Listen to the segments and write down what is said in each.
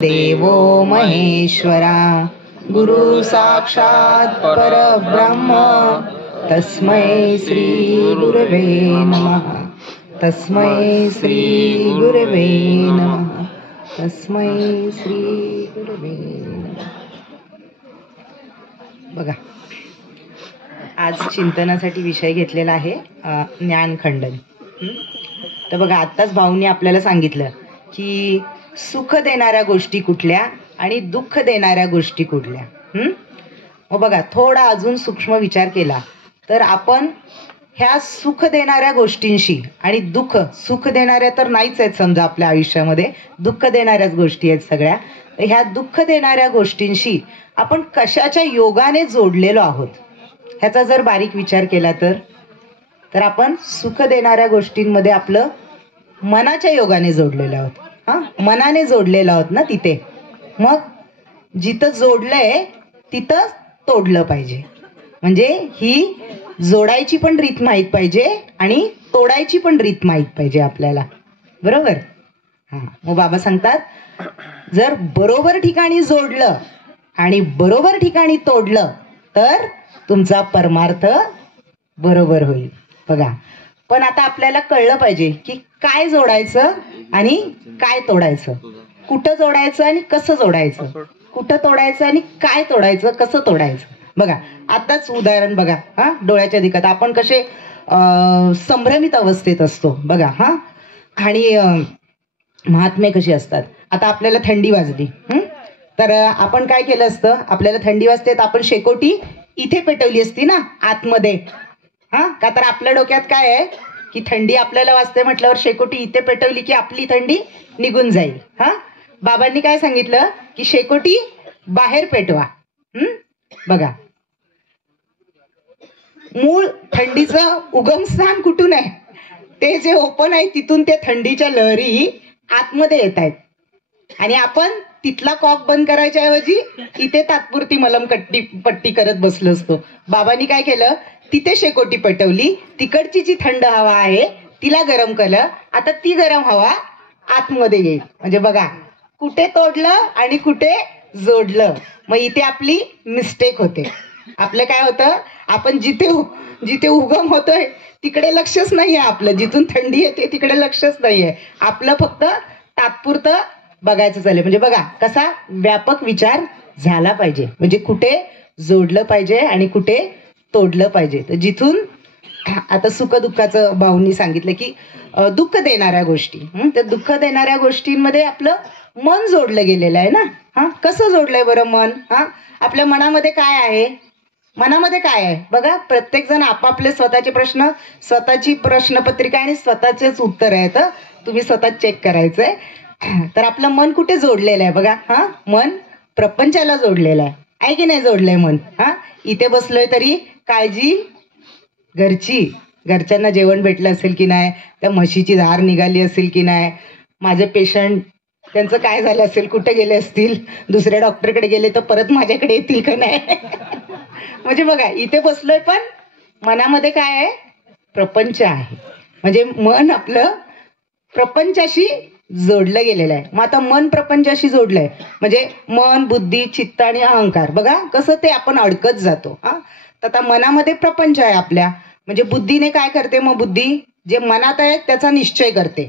देवो महेश्वरा गुरु साक्षात् परब्रह्म तस्मै श्री गुरवे नमः. तस्मै श्री गुरवे नमः. तस्मै श्री गुरवे नमः. बघा, आज चिंतनासाठी विषय घेतलेला आहे ज्ञानखंडन. तर बघा, आत्ताच भाऊंनी आपल्याला सांगितलं की सुख देणाऱ्या गोष्टी कुठल्या आणि दुःख देणाऱ्या गोष्टी कुठल्या. मग बघा, थोडा अजून सूक्ष्म विचार केला तर आपण ह्या सुख देणाऱ्या गोष्टींशी आणि सुख देणाऱ्या तर नाहीच आहेत समजा आपल्या आयुष्यामध्ये, दुःख देणाऱ्याच गोष्टी आहेत सगळ्या. तर ह्या दुःख देणाऱ्या गोष्टींशी आपण कशाच्या योगाने जोडलेलो आहोत ह्याचा जर बारीक विचार केला तर आपण सुख देणाऱ्या गोष्टींमध्ये आपलं मनाच्या योगाने जोडलेलो आहोत. मनाने जोडलेलो आहोत ना तिथे. मग जिथं जोडलंय तिथं तोडलं पाहिजे. म्हणजे ही जोडायची पण रीत माहीत पाहिजे आणि तोडायची पण रीत माहीत पाहिजे आपल्याला, बरोबर. मग बाबा सांगतात, जर बरोबर ठिकाणी जोडलं आणि बरोबर ठिकाणी तोडलं तर तुमचा परमार्थ बरोबर होईल. बघा, पण आता आपल्याला कळलं पाहिजे की काय जोडायचं आणि काय तोडायचं, कुठं जोडायचं आणि कसं जोडायचं, कुठं तोडायचं आणि काय तोडायचं, कसं तोडायचं. बघा, आताच उदाहरण बघा, डोळ्याच्या दिक्कत आपण कसे संभ्रमित अवस्थेत असतो बघा. आणि महात्मे कशी असतात. आता आपल्याला थंडी वाजली तर आपण काय केलं असतं, आपल्याला थंडी वाजते तर आपण शेकोटी इथे पेटवली असती ना आतमध्ये. का तर आपल्या डोक्यात काय आहे की थंडी आपल्याला वाजते म्हटल्यावर शेकोटी इथे पेटवली की आपली थंडी निघून जाईल. बाबांनी काय सांगितलं की शेकोटी बाहेर पेटवा. बघा, मूळ थंडीचं उगमस्थान कुठून आहे, ते जे ओपन आहे तिथून ते थंडीच्या लहरी आतमध्ये येत आहेत आणि आपण तिथला कॉक बंद करायच्या ऐवजी इथे तात्पुरती पट्टी करत बसलो असतो. बाबांनी काय केलं, तिथे शेकोटी पेटवली, तिकडची जी थंड हवा आहे तिला गरम केलं, आता ती गरम हवा आतमध्ये येईल. म्हणजे बघा, कुठे तोडलं आणि कुठे जोडलं. मग इथे आपली मिस्टेक होते. आपलं काय होतं, आपण जिथे उगम होतोय तिकडे लक्षच नाहीये आपलं, जिथून थंडी येते तिकडे लक्षच नाहीये आपलं, फक्त तात्पुरतं बघायचं चालेल. म्हणजे बघा, कसा व्यापक विचार झाला पाहिजे, म्हणजे कुठे जोडलं पाहिजे आणि कुठे तोडलं पाहिजे. तर जिथून आता सुख दुःखाचं भाऊंनी सांगितलं की दुःख देणाऱ्या गोष्टी, तर दुःख देणाऱ्या गोष्टींमध्ये आपलं मन जोडलं गेलेलं आहे ना. कसं जोडलंय बरं मन? आपल्या मनामध्ये काय आहे, मनामध्ये काय आहे बघा. प्रत्येक जण आपापले स्वतःचे प्रश्न, स्वतःची प्रश्नपत्रिका आणि स्वतःचेच उत्तर आहेत, तुम्ही स्वतः चेक करायचंय. तर आपलं मन कुठे जोडलेलं आहे बघा. मन प्रपंचाला जोडलेलं आहे की नाही जोडलंय मन. इथे बसलोय तरी काळजी घरची, घरच्यांना जेवण भेटलं असेल की नाही, त्या म्हशीची धार निघाली असेल की नाही, माझे पेशंट त्यांचं काय झालं असेल, कुठे गेले असतील, दुसऱ्या डॉक्टरकडे गेले तर परत माझ्याकडे येतील का नाही. म्हणजे बघा, इथे बसलोय पण मनामध्ये काय आहे, प्रपंच आहे. म्हणजे मन आपलं प्रपंचाशी जोडलं गेलेलं आहे. मग आता मन प्रपंचाशी जोडलंय म्हणजे मन, बुद्धी, चित्त आणि अहंकार, बघा कसं ते आपण अडकत जातो. तर आता मनामध्ये प्रपंच आहे आपल्या, म्हणजे बुद्धीने काय करते, मग बुद्धी जे मनात आहे त्याचा निश्चय करते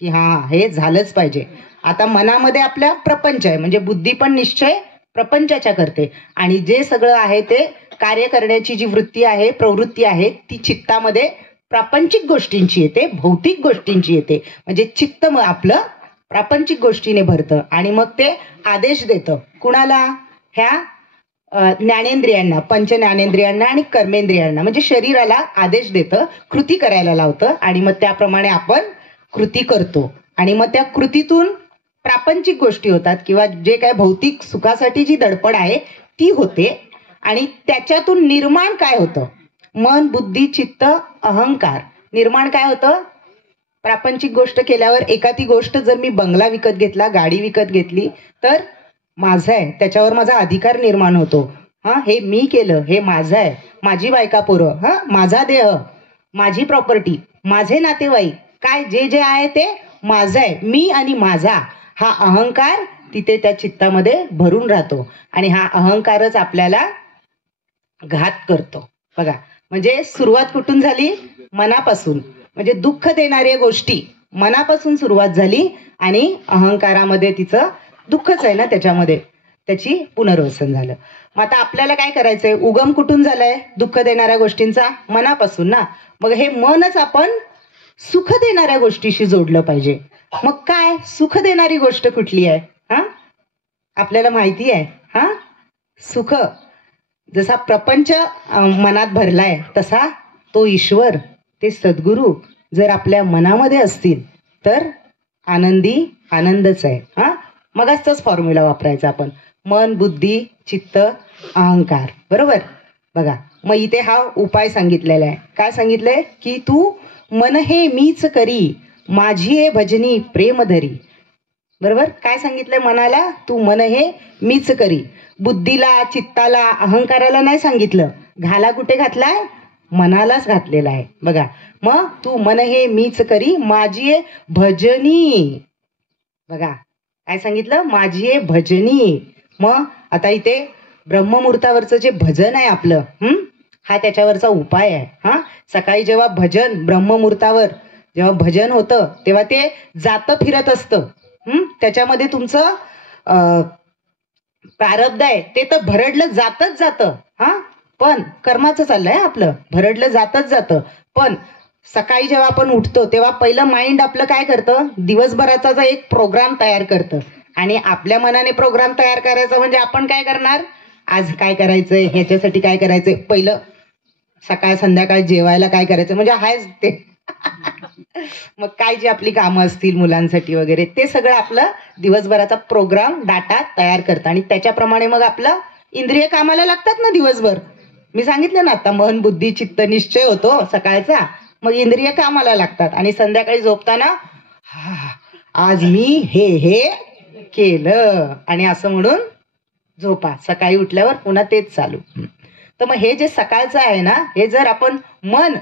की हे झालंच पाहिजे. आता मनामध्ये आपल्या प्रपंच आहे, म्हणजे बुद्धी पण निश्चय प्रपंचाच्या करते आणि जे सगळं आहे ते कार्य करण्याची जी वृत्ती आहे, प्रवृत्ती आहे, ती चित्तामध्ये प्रापंचिक गोष्टींची येते, भौतिक गोष्टींची येते. म्हणजे चित्त मग आपलं प्रापंचिक गोष्टीने भरतं आणि मग ते आदेश देतं कुणाला, ह्या ज्ञानेंद्रियांना, पंच ज्ञानेंद्रियांना आणि कर्मेंद्रियांना. म्हणजे शरीराला आदेश देतं, कृती करायला लावतं आणि मग त्याप्रमाणे आपण कृती करतो आणि मग त्या कृतीतून प्रापंचिक गोष्टी होतात किंवा जे काय भौतिक सुखासाठी जी धडपड आहे ती होते. आणि त्याच्यातून निर्माण काय होतं, मन, बुद्धी, चित्त, अहंकार निर्माण काय होतं. प्रापंचिक गोष्ट केल्यावर एखादी गोष्ट जर मी बंगला विकत घेतला, गाडी विकत घेतली तर माझं आहे, त्याच्यावर माझा अधिकार निर्माण होतो. हे मी केलं, हे माझं आहे, माझी बायका पोरं, माझा देह, माझी प्रॉपर्टी, माझे नातेवाईक, काय जे जे आहे ते माझं आहे, मी आणि माझा हा अहंकार तिथे त्या चित्तामध्ये भरून राहतो आणि हा अहंकारच आपल्याला घात करतो. बघा, म्हणजे सुरुवात कुठून झाली? मनापासून. म्हणजे दुःख देणाऱ्या गोष्टी मनापासून सुरुवात झाली आणि अहंकारामध्ये तिचं दुःखच आहे ना, त्याच्यामध्ये त्याची पुनर्वसन झालं. मग आता आपल्याला काय करायचंय? उगम कुठून झालाय दुःख देणाऱ्या गोष्टींचा? मनापासून ना. मग हे मनच आपण सुख देणाऱ्या गोष्टीशी जोडलं पाहिजे. मग काय सुख देणारी गोष्ट कुठली आहे? हा, आपल्याला माहिती आहे. हा, सुख जसा प्रपंच मनात भरलाय तसा तो ईश्वर, ते सद्गुरू जर आपल्या मनामध्ये असतील तर आनंदी आनंदच आहे. हा, मग तोच फॉर्म्युला वापरायचा आपण. मन, बुद्धी, चित्त, अहंकार. बरोबर. बघा, मग इथे हा उपाय सांगितलेला आहे. काय सांगितलंय? की तू मन हे मीच करी, माझी हे भजनी प्रेम धरी. बरोबर. काय सांगितलंय मनाला? तू मन हे मीच करी. बुद्धीला, चित्ताला, अहंकाराला नाही सांगितलं. घाला कुठे घातलाय? मनालाच घातलेला आहे. बघा, मग तू मन हे मीच करी, माझी हे भजनी. बघा, काय सांगितलं? माझी हे भजनी. मग आता इथे ब्रह्ममुहूर्तावरचं जे भजन आहे आपलं, हा त्याच्यावरचा उपाय आहे. हा, सकाळी जेव्हा भजन ब्रह्ममुहूर्तावर जेव्हा भजन होतं तेव्हा ते जातं फिरत असतं. त्याच्यामध्ये तुमचं प्रारब्ध आहे ते तर भरडलं जातच जातं. हा, पण कर्माचं चाललंय आपलं, भरडलं जातच जातं. पण सकाळी जेव्हा आपण उठतो तेव्हा पहिलं माइंड आपलं काय करतं? दिवसभराचा एक प्रोग्राम तयार करतं. आणि आपल्या मनाने प्रोग्राम तयार करायचा म्हणजे आपण काय करणार? आज काय करायचंय, ह्याच्यासाठी काय करायचंय, पहिलं सकाळ संध्याकाळ जेवायला काय करायचं, म्हणजे हायच ते. मग काय जी आपली कामं असतील मुलांसाठी वगैरे ते सगळं आपलं दिवसभराचा प्रोग्राम डाटा तयार करतं आणि त्याच्याप्रमाणे मग आपलं इंद्रिय कामाला लागतात ना दिवसभर. मी सांगितलं ना आता, मन, बुद्धी, चित्त निश्चय होतो सकाळचा, मग इंद्रिय कामाला लागतात आणि संध्याकाळी झोपताना आज मी हे केलं आणि असं म्हणून झोपा. सकाळी उठल्यावर पुन्हा तेच चालू. तर मग हे जे सकाळचं आहे ना, हे जर आपण मन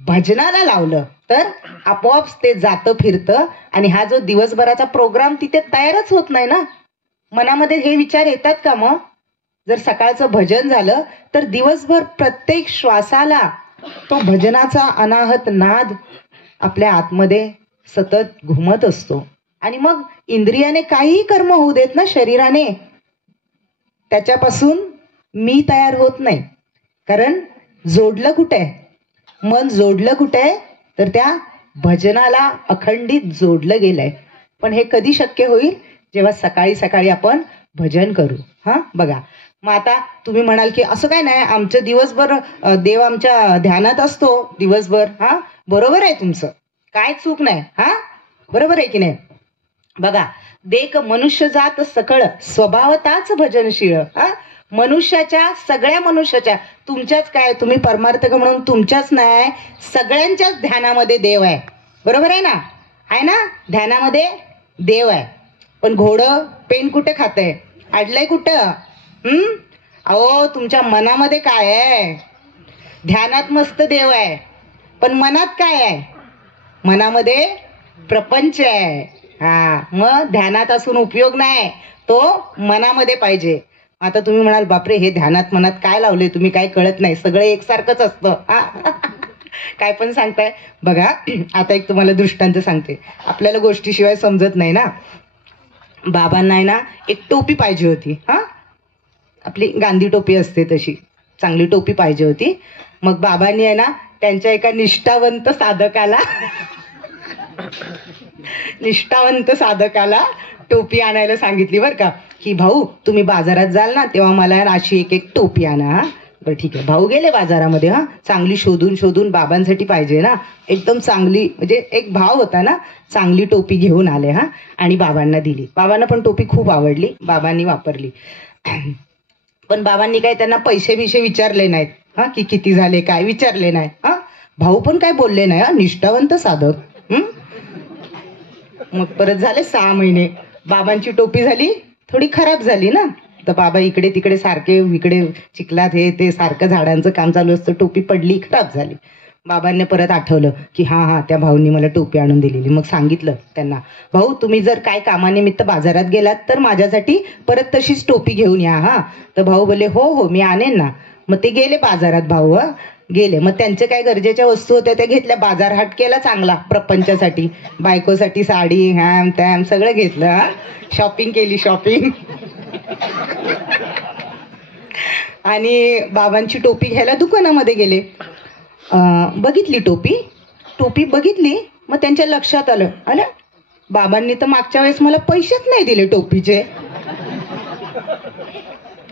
भजनाला लावलं तर आपोआप ते जातं फिरतं आणि हा जो दिवसभराचा प्रोग्राम तिथे तयारच होत नाही ना. मनामध्ये हे विचार येतात का? मग जर सकाळचं भजन झालं तर दिवसभर प्रत्येक श्वासाला तो भजनाचा अनाहत नाद आपल्या आतमध्ये सतत घुमत असतो. आणि मग इंद्रियाने काहीही कर्म होऊ देत ना शरीराने, त्याच्यापासून मी तयार होत नाही. कारण जोडलं कुठे? मन जोडलं कुठे? तर त्या भजनाला अखंडित जोडलं गेलंय. पण हे कधी शक्य होईल? जेव्हा सकाळी सकाळी आपण भजन करू. हा, बघा, मग आता तुम्ही म्हणाल की असं काय नाही, आमचं दिवसभर देव आमच्या ध्यानात असतो दिवसभर. हा, बरोबर आहे तुमचं, काय चूक नाही. हा, बरोबर आहे की नाही? बघा, देख मनुष्य जात सकळ स्वभावताच भजनशीळ. हा, मनुष्याच्या, सगळ्या मनुष्याच्या, तुमच्याच काय, तुम्ही परमार्थक म्हणून तुमच्याच नाही, सगळ्यांच्याच ध्यानामध्ये देव आहे. बरोबर आहे ना? आहे ना? ध्यानामध्ये देव आहे. पण घोडं पेन कुठे खातंय? अडलंय कुठं? अहो, तुमच्या मनामध्ये काय आहे? ध्यानात मस्त देव आहे, पण मनात काय आहे? मनामध्ये प्रपंच आहे. हा, मग ध्यानात असून उपयोग नाही, तो मनामध्ये पाहिजे. आता तुम्ही म्हणाल, बापरे, हे ध्यानात मनात काय लावले तुम्ही, काय कळत नाही, सगळं एकसारखंच असतं. काय पण सांगताय. बघा, आता एक तुम्हाला दृष्टांत सांगते. आपल्याला गोष्टीशिवाय समजत नाही ना. बाबांना आहे ना एक टोपी पाहिजे होती. हा, आपली गांधी टोपी असते तशी चांगली टोपी पाहिजे होती. मग बाबांनी आहे ना त्यांच्या एका निष्ठावंत साधकाला टोपी आणायला सांगितली बरं का, की भाऊ तुम्ही बाजारात जाल ना तेव्हा मला अशी एक टोपी आणा. हा, बरं ठीक आहे. भाऊ गेले बाजारामध्ये. हा, चांगली शोधून शोधून बाबांसाठी पाहिजे ना, एकदम चांगली, म्हणजे एक भाव होता ना, चांगली टोपी घेऊन आले. हा, आणि बाबांना दिली. बाबांना पण टोपी खूप आवडली, बाबांनी वापरली. पण बाबांनी काय त्यांना पैसे बिशे विचारले नाहीत. हा, की किती झाले काय विचारले नाही. हा, भाऊ पण काय बोलले नाही. हा, निष्ठावंत साधक. मग परत झाले 6 महिने. बाबांची टोपी झाली थोडी खराब झाली ना, तर बाबा इकडे तिकडे सारखे, इकडे चिखलात हे ते सारखं झाडांचं काम चालू असतं, टोपी पडली, खराब झाली. बाबांनी परत आठवलं की हा त्या भाऊंनी मला टोपी आणून दिलेली. मग सांगितलं त्यांना, भाऊ तुम्ही जर काय कामानिमित्त बाजारात गेलात तर माझ्यासाठी परत तशीच टोपी घेऊन या हा. तर भाऊ बोलले हो मी आणेन ना. मग ते गेले बाजारात, भाऊ गेले. मग त्यांच्या काय गरजेच्या वस्तू होत्या त्या घेतल्या, बाजार हाट केला चांगला प्रपंचासाठी, बायकोसाठी साडी हॅम तॅम सगळं घेतलं. शॉपिंग केली शॉपिंग. आणि बाबांची टोपी घ्यायला दुकानामध्ये गेले. बघितली टोपी बघितली. मग त्यांच्या लक्षात आलं, अरे बाबांनी तर मागच्या वेळेस मला पैसेच नाही दिले टोपीचे.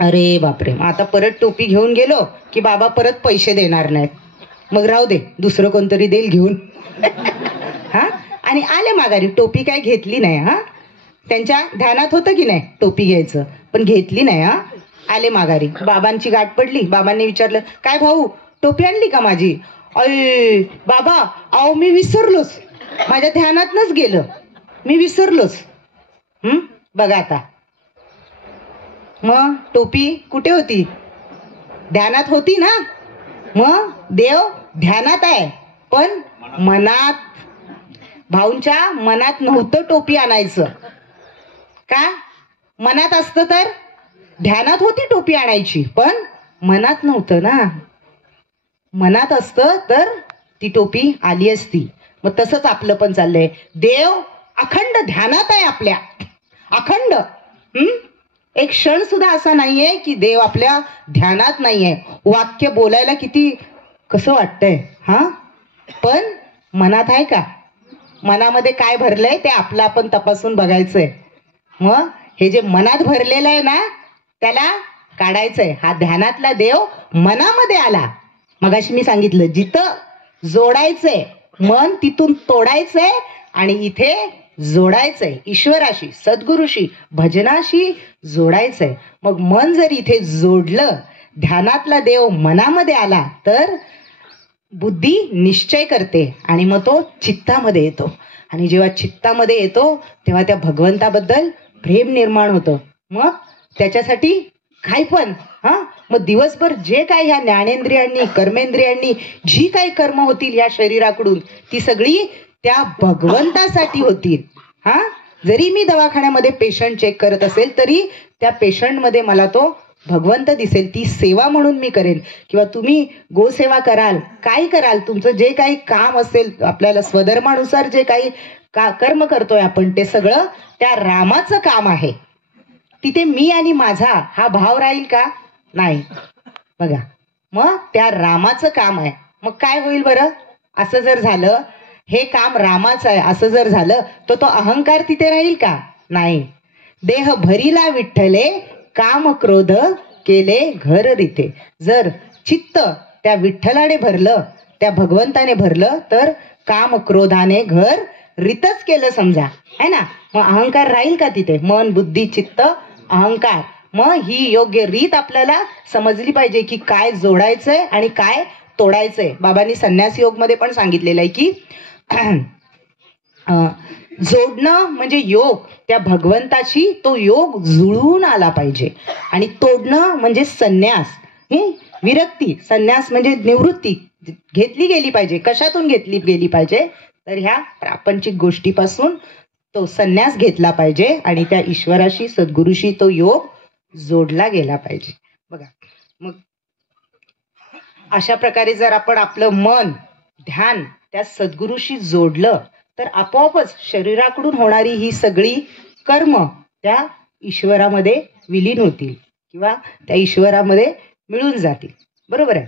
अरे बापरे, आता परत टोपी घेऊन गेलो की बाबा परत पैसे देणार नाहीत. मग राहू दे, दुसरं कोणतरी देईल घेऊन. हा, आणि आले माघारी. टोपी काय घेतली नाही. हा, त्यांच्या ध्यानात होतं की नाही टोपी घ्यायचं, पण घेतली नाही. हा, आले माघारी. बाबांची गाठ पडली. बाबांनी विचारलं, काय भाऊ टोपी आणली का माझी? अय बाबा, अहो मी विसरलोच, माझ्या ध्यानातनच गेलं, मी विसरलोच. बघा आता, मग टोपी कुठे होती? ध्यानात होती ना. मग देव ध्यानात आहे पण मनात, भाऊंच्या मनात नव्हतं टोपी आणायचं. का? मनात असतं तर ध्यानात होती टोपी आणायची, पण मनात नव्हतं ना. मनात असतं तर ती टोपी आली असती. मग तसंच आपलं पण चाललंय. देव अखंड ध्यानात आहे आपल्या, अखंड. एक क्षण सुद्धा असा नाहीये की देव आपल्या ध्यानात नाहीये. वाक्य बोलायला किती कसं वाटतंय हा, पण मनात आहे का? मनामध्ये काय भरलंय ते आपलं आपण तपासून बघायचंय. मग हे जे मनात भरलेलं आहे ना त्याला काढायचंय. हा ध्यानातला देव मनामध्ये आला. मगाशी मी सांगितलं, जिथं जोडायचंय मन तिथून तोडायचंय आणि इथे जोडायचंय. ईश्वराशी, सद्गुरूशी, भजनाशी जोडायचंय. मग मन जर इथे जोडलं, ध्यानातला देव मनामध्ये आला तर बुद्धी निश्चय करते आणि मग तो चित्तामध्ये येतो. आणि जेव्हा चित्तामध्ये येतो तेव्हा त्या भगवंताबद्दल प्रेम निर्माण होतं. मग त्याच्यासाठी काय पण मग दिवसभर जे काय ह्या ज्ञानेंद्रियांनी कर्मेंद्रियांनी जी काही कर्म होतील या शरीराकडून ती सगळी त्या भगवंतासाठी होतील. जरी मी दवाखान्यामध्ये पेशंट चेक करत असेल तरी त्या पेशंटमध्ये मला तो भगवंत दिसेल. ती सेवा म्हणून मी करेन. किंवा तुम्ही गोसेवा कराल, काय कराल, तुमचं जे काही काम असेल, आपल्याला स्वधर्मानुसार जे काही कर्म करतोय आपण ते सगळं त्या रामाचं काम आहे. तिथे मी आणि माझा हा भाव राहील का? नाही. बघा, मग त्या रामाचं काम आहे. मग काय होईल बरं? असं जर झालं, हे काम रामाचं आहे असं जर झालं तर तो अहंकार तिथे राहील का? नाही. देह भरीला विठ्ठले काम क्रोध केले घर रिते. जर चित्त त्या विठ्ठलाने भरलं, त्या भगवंताने भरलं तर काम क्रोधाने घर रितच केलं समजा, है ना. मग अहंकार राहील का तिथे? मन, बुद्धी, चित्त, अहंकार. मग ही योग्य रीत आपल्याला समजली पाहिजे की काय जोडायचंय आणि काय तोडायचंय. बाबांनी संन्यास योग मध्ये पण सांगितलेलं आहे की जोडणं म्हणजे योग त्या भगवंताशी, तो योग जुळून आला पाहिजे. आणि तोडणं म्हणजे संन्यास, विरक्ती. संन्यास म्हणजे निवृत्ती घेतली गेली पाहिजे. कशातून घेतली गेली पाहिजे? तर ह्या प्रापंचिक गोष्टीपासून तो संन्यास घेतला पाहिजे आणि त्या ईश्वराशी, सद्गुरूशी तो योग जोडला गेला पाहिजे. बघा, मग अशा प्रकारे जर आपण आपलं मन, ध्यान त्या सद्गुरूशी जोडलं तर आपोआपच शरीराकडून होणारी ही सगळी कर्म त्या ईश्वरामध्ये विलीन होतील किंवा त्या ईश्वरामध्ये मिळून जातील. बरोबर आहे.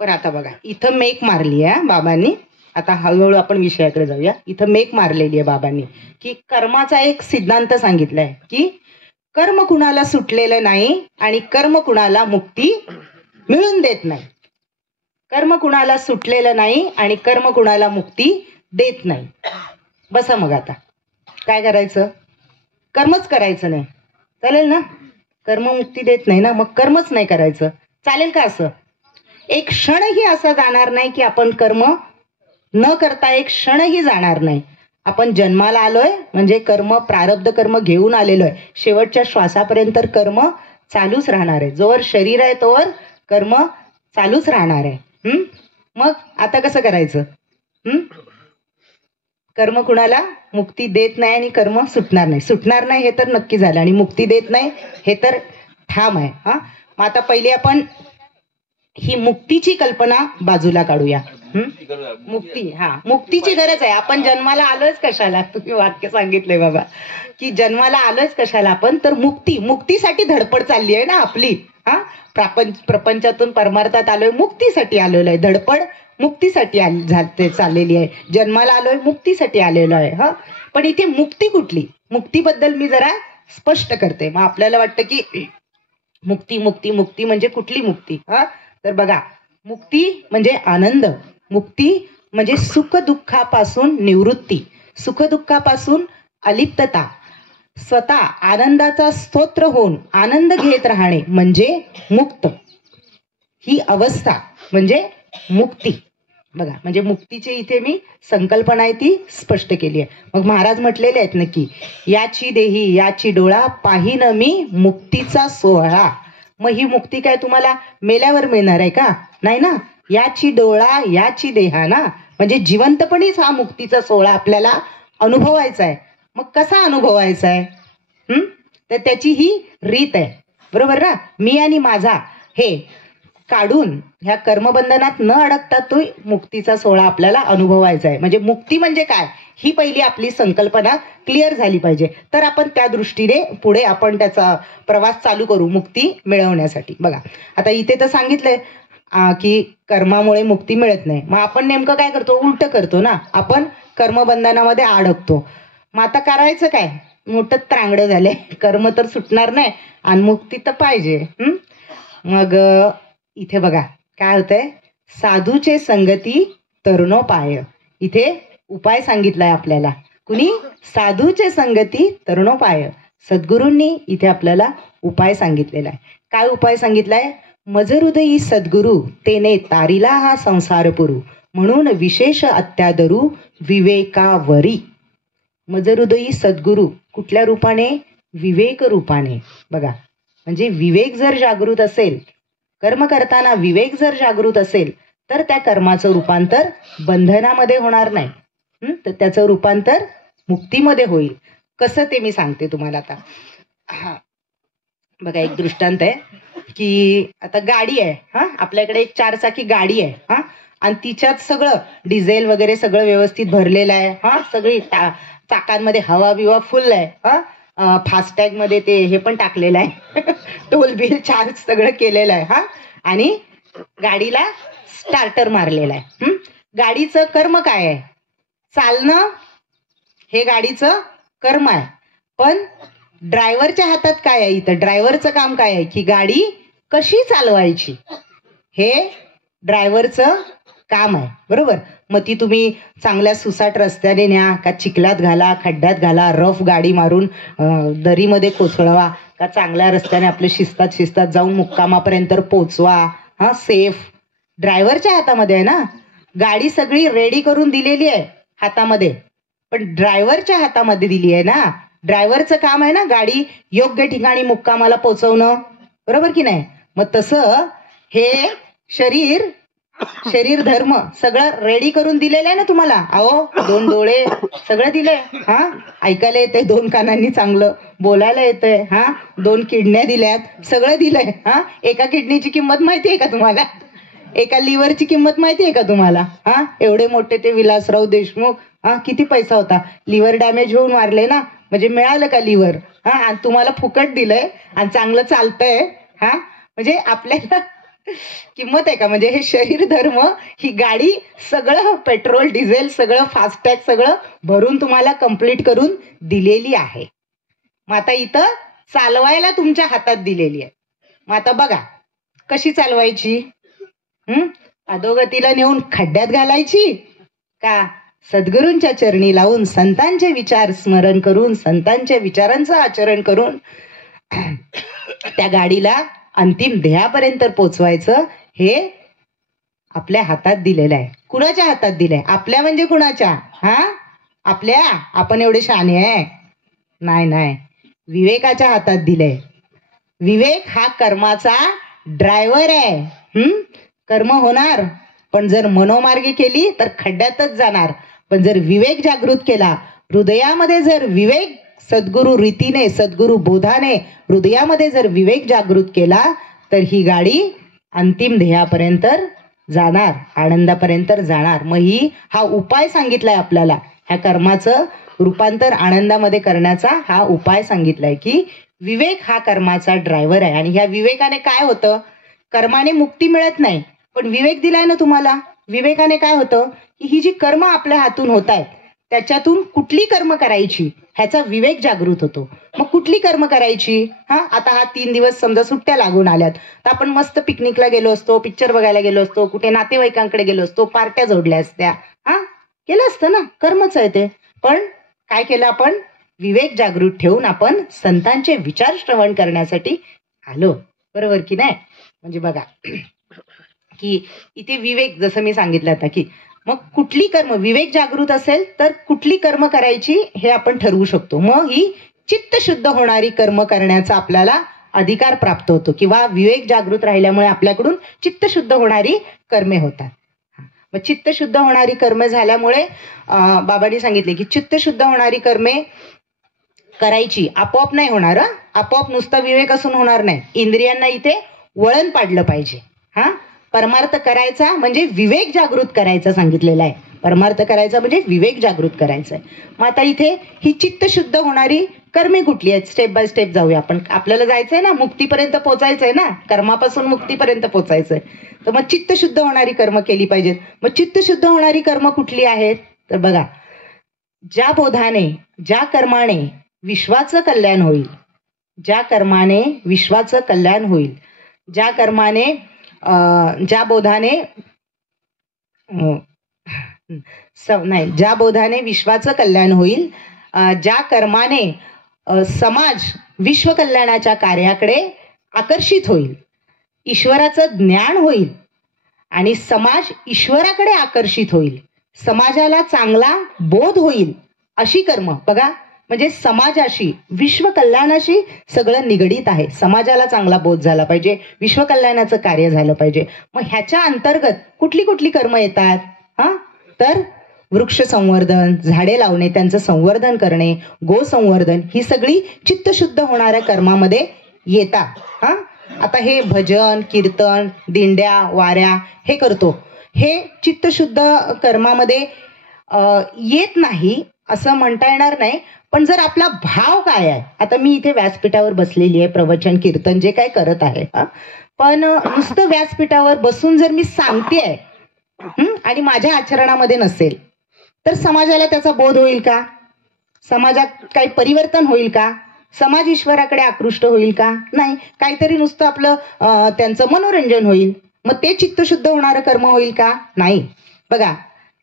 पण आता बघा, इथं मेक मारली आहे बाबांनी. आता हळूहळू आपण विषयाकडे जाऊया. इथं मेक मारलेली आहे बाबांनी की कर्माचा एक सिद्धांत सांगितलाय की कर्म कुणाला सुटलेलं नाही आणि कर्म कुणाला मुक्ती मिळून देत नाही. कर्म कुणाला सुटलेलं नाही आणि कर्म कुणाला मुक्ती देत नाही. बसा मग आता काय करायचं? कर्मच करायचं नाही, चालेल ना? कर्म मुक्ती देत नाही ना, मग कर्मच नाही करायचं, चालेल का? असं एक क्षणही असं जाणार नाही की आपण कर्म न करता एक क्षणही जाणार नाही. आपण जन्माला आलोय म्हणजे कर्म, प्रारब्ध कर्म घेऊन आलेलो आहे. शेवटच्या श्वासापर्यंत कर्म चालूच राहणार आहे. जोवर शरीर आहे तोवर कर्म चालूच राहणार आहे. मग आता कसं करायचं? कर्म कुणाला मुक्ती देत नाही आणि कर्म सुटणार नाही. सुटणार नाही हे तर नक्की झालं आणि मुक्ती देत नाही हे तर ठाम आहे. हा, मग आता पहिले आपण ही मुक्तीची कल्पना बाजूला काढूया. मुक्ती, हा, मुक्तीची गरज आहे. आपण जन्माला आलोच कशाला? तुम्ही वाक्य सांगितलंय बाबा की जन्माला आलोच कशाला आपण? तर मुक्तीसाठी धडपड चालली आहे ना आपली. हा, प्रपंचातून परमार्थात आलोय, मुक्तीसाठी आलेलो आहे. धडपड मुक्तीसाठी चाललेली आहे. जन्माला आलोय, मुक्तीसाठी आलेलो आहे. हा, पण इथे मुक्ती कुठली? मुक्तीबद्दल मी जरा स्पष्ट करते. मग आपल्याला वाटतं की मुक्ती मुक्ती मुक्ती म्हणजे कुठली मुक्ती? हा, तर बघा, मुक्ती म्हणजे आनंद, मुक्ती म्हणजे सुख दुःखापासून निवृत्ती, सुख दुःखापासून अलिप्तता, स्वतः आनंदाचा स्तोत्र होऊन आनंद घेत राहणे म्हणजे मुक्त. ही अवस्था म्हणजे मुक्ती. बघा, म्हणजे मुक्तीची इथे मी संकल्पना आहे ती स्पष्ट केली आहे. मग महाराज म्हटलेले आहेत नक्की, याची देही याची डोळा पाहिन मी मुक्तीचा सोहळा. मग ही मुक्ती काय तुम्हाला मेल्यावर मिळणार आहे का? नाही ना. याची डोळा याची देहा ना, म्हणजे जिवंतपणीच हा मुक्तीचा सोहळा आपल्याला अनुभवायचा आहे. मग कसा अनुभवायचा आहे? तर त्याची ही रीत आहे, बरोबर ना. मी आणि माझा हे काढून ह्या कर्मबंधनात न अडकता तो मुक्तीचा सोहळा आपल्याला अनुभवायचा आहे. म्हणजे मुक्ती म्हणजे काय ही पहिली आपली संकल्पना क्लिअर झाली पाहिजे. तर आपण त्या दृष्टीने पुढे आपण त्याचा प्रवास चालू करू मुक्ती मिळवण्यासाठी. बघा, आता इथे तर सांगितलंय की कर्मामुळे मुक्ती मिळत नाही. मग आपण नेमकं काय करतो? उलट करतो ना. आपण कर्मबंधनामध्ये अडकतो. मग आता करायचं काय? मोठं त्रांगडं झालंय. कर्म तर सुटणार नाही आणि मुक्ती तर पाहिजे. मग इथे बघा काय होतंय, साधूचे संगती तरुणोपाय. इथे उपाय सांगितलाय आपल्याला. कुणी? साधूचे संगती तरुणोपाय. सद्गुरूंनी इथे आपल्याला उपाय सांगितलेला आहे. काय उपाय सांगितलाय? मज हृदयी सद्गुरू तेने तारिला हा संसार पुरू, म्हणून विशेष अत्यादरू विवेकावरी. मज हृदयी सद्गुरू कुठल्या रूपाने? विवेक रूपाने. बघा, म्हणजे विवेक जर जागृत असेल, कर्म करताना विवेक जर जागृत असेल, तर त्या कर्माचं रूपांतर बंधनामध्ये होणार नाही, तर त्याचं रूपांतर मुक्तीमध्ये होईल. कसं ते मी सांगते तुम्हाला आता. हा, बघा, एक दृष्टांत आहे की आता गाडी आहे. हा, आपल्याकडे एक 4 चाकी गाडी आहे. हा, आणि तिच्यात सगळं डिझेल वगैरे सगळं व्यवस्थित भरलेलं आहे. हा, सगळी चाकांमध्ये हवा बिवा फुल आहे. हा, फास्टॅग मध्ये ते हे पण टाकलेलं आहे, टोल बिल चार्ज सगळं केलेलं आहे. हा, आणि गाडीला स्टार्टर मारलेला आहे. गाडीचं कर्म काय आहे? चालणं हे गाडीचं कर्म आहे. पण ड्रायव्हरच्या हातात काय आहे? इथं ड्रायव्हरचं काम काय आहे की गाडी कशी चालवायची हे ड्रायव्हरचं काम आहे, बरोबर. मग ती तुम्ही चांगल्या सुसाट रस्त्याने न्या का चिखलात घाला, खड्ड्यात घाला, रफ गाडी मारून दरीमध्ये कोसळवा, का चांगल्या रस्त्याने आपल्या शिस्तात जाऊन मुक्कामापर्यंत पोचवा. हा, सेफ ड्रायव्हरच्या हातामध्ये आहे ना. गाडी सगळी रेडी करून दिलेली आहे हातामध्ये, पण ड्रायव्हरच्या हातामध्ये दिली आहे ना. ड्रायव्हरचं काम आहे ना गाडी योग्य ठिकाणी मुक्कामाला पोहोचवणं, बरोबर की नाही. मग तसं हे शरीर धर्म सगळं रेडी करून दिलेलं आहे ना तुम्हाला. अहो, 2 डोळे सगळं दिलंय. हा, ऐकायला येतंय 2 कानांनी, चांगलं बोलायला येतंय. हा, 2 किडन्या दिल्यात, सगळं दिलंय. हा, एका किडनीची किंमत माहिती आहे का तुम्हाला? एका लिव्हरची किंमत माहिती आहे का तुम्हाला? हा, एवढे मोठे ते विलासराव देशमुख, हा, किती पैसा होता. लिव्हर डॅमेज होऊन वारले ना, म्हणजे मिळालं का लिव्हर? हा, आणि तुम्हाला फुकट दिलंय आणि चांगलं चालतंय. हा, म्हणजे आपल्याला किंमत आहे का? म्हणजे हे शरीर धर्म, ही गाडी सगळं पेट्रोल डिझेल सगळं फास्टॅग सगळं भरून तुम्हाला कंप्लीट करून दिलेली आहे. मग आता इथं चालवायला तुमच्या हातात दिलेली आहे. मग आता बघा कशी चालवायची. अधोगतीला नेऊन खड्ड्यात घालायची का सद्गुरूंच्या चरणी लावून संतांचे विचार स्मरण करून संतांच्या विचारांचं आचरण करून त्या गाडीला अंतिम ध्येयापर्यंत पोचवायचं, हे आपल्या हातात दिलेलं आहे. कुणाच्या हातात दिलंय? आपल्या म्हणजे कुणाच्या? हा, आपल्या. आपण एवढे शहाणे आहे? नाही, विवेकाच्या हातात दिलंय. विवेक हा कर्माचा ड्रायव्हर आहे. कर्म होणार पण जर मनोमार्गे केली तर खड्ड्यातच जाणार. पण जर विवेक जागृत केला, हृदयामध्ये जर विवेक, सद्गुरु रीतीने, सद्गुरु बोधाने हृदयामध्ये जर विवेक जागृत केला, तर ही गाडी अंतिम ध्येयापर्यंत जाणार, आनंदापर्यंत जाणार. मग हा उपाय सांगितलाय आपल्याला, ह्या कर्माचं रूपांतर आनंदामध्ये करण्याचा हा उपाय सांगितलाय की विवेक हा कर्माचा ड्रायव्हर आहे. आणि ह्या विवेकाने काय होतं, कर्माने मुक्ती मिळत नाही, पण विवेक दिलाय ना तुम्हाला, विवेकाने काय होतं की ही जी कर्म आपल्या हातून होत आहेत त्याच्यातून कुठली कर्म करायची ह्याचा विवेक जागृत होतो. मग कुठली कर्म करायची, आता हा 3 दिवस समजा सुट्ट्या लागून आल्यात, तर आपण मस्त पिकनिकला गेलो असतो, पिक्चर बघायला गेलो असतो, कुठे नातेवाईकांकडे गेलो असतो, पार्ट्या जोडल्या असत्या, केलं असतं ना, कर्मच आहे ते. पण काय केलं आपण, विवेक जागृत ठेवून आपण संतांचे विचार श्रवण करण्यासाठी आलो, बरोबर की नाही. म्हणजे बघा की इथे विवेक, जसं मी सांगितलं आता की मग कुठली कर्म, विवेक जागृत असेल तर कुठली कर्म करायची हे आपण ठरवू शकतो. मग ही चित्त शुद्ध होणारी कर्म करण्याचा आपल्याला अधिकार प्राप्त होतो, किंवा विवेक जागृत राहिल्यामुळे आपल्याकडून चित्त शुद्ध होणारी कर्मे होतात. मग चित्त शुद्ध होणारी कर्मे झाल्यामुळे बाबांनी सांगितले की चित्त शुद्ध होणारी कर्मे करायची, आपोआप नाही होणार, आपोआप नुसता विवेक असून होणार नाही, इंद्रियांना इथे वळण पाडलं पाहिजे. परमार्थ करायचा म्हणजे विवेक जागृत करायचा सांगितलेला आहे. परमार्थ करायचा म्हणजे विवेक जागृत करायचा आहे. मग आता इथे ही चित्त शुद्ध होणारी कर्मे कुठली आहेत, स्टेप बाय स्टेप जाऊया आपण. आपल्याला जायचंय ना, मुक्तीपर्यंत पोहोचायचंय ना, कर्मापासून मुक्तीपर्यंत पोहोचायचंय, तर मग चित्त शुद्ध होणारी कर्म केली पाहिजेत. मग चित्त शुद्ध होणारी कर्म कुठली आहेत, तर बघा, ज्या बोधाने, ज्या कर्माने विश्वाचं कल्याण होईल, ज्या कर्माने विश्वाचं कल्याण होईल, ज्या कर्माने, ज्या बोधाने ज्या बोधाने विश्वाचं कल्याण होईल, ज्या कर्माने समाज विश्व कल्याणाच्या कार्याकडे आकर्षित होईल, ईश्वराचं ज्ञान होईल आणि समाज ईश्वराकडे आकर्षित होईल, समाजाला चांगला बोध होईल, अशी कर्म. बघा, म्हणजे समाजाशी, विश्व कल्याणाशी सगळं निगडीत आहे. समाजाला चांगला बोध झाला पाहिजे, विश्व कल्याणाचं कार्य झालं पाहिजे. मग ह्याच्या अंतर्गत कुठली कुठली कर्म येतात, तर वृक्ष संवर्धन, झाडे लावणे, त्यांचं संवर्धन करणे, गोसंवर्धन, ही सगळी चित्तशुद्ध होणाऱ्या कर्मामध्ये येतात. आता हे भजन, कीर्तन, दिंड्या, वाऱ्या हे करतो, हे चित्तशुद्ध कर्मामध्ये येत नाही असं म्हणता येणार नाही. पण जर आपला भाव काय आहे, आता मी इथे व्यासपीठावर बसलेली आहे, प्रवचन कीर्तन जे काय करत आहे, पण नुसतं व्यासपीठावर बसून जर मी सांगतेय आणि माझ्या आचरणामध्ये नसेल, तर समाजाला त्याचा बोध होईल का, समाजात काही परिवर्तन होईल का, समाज ईश्वराकडे आकृष्ट होईल का, नाही. काहीतरी नुसतं आपलं त्यांचं मनोरंजन होईल, मग ते चित्तशुद्ध होणारं कर्म होईल का, नाही. बघा,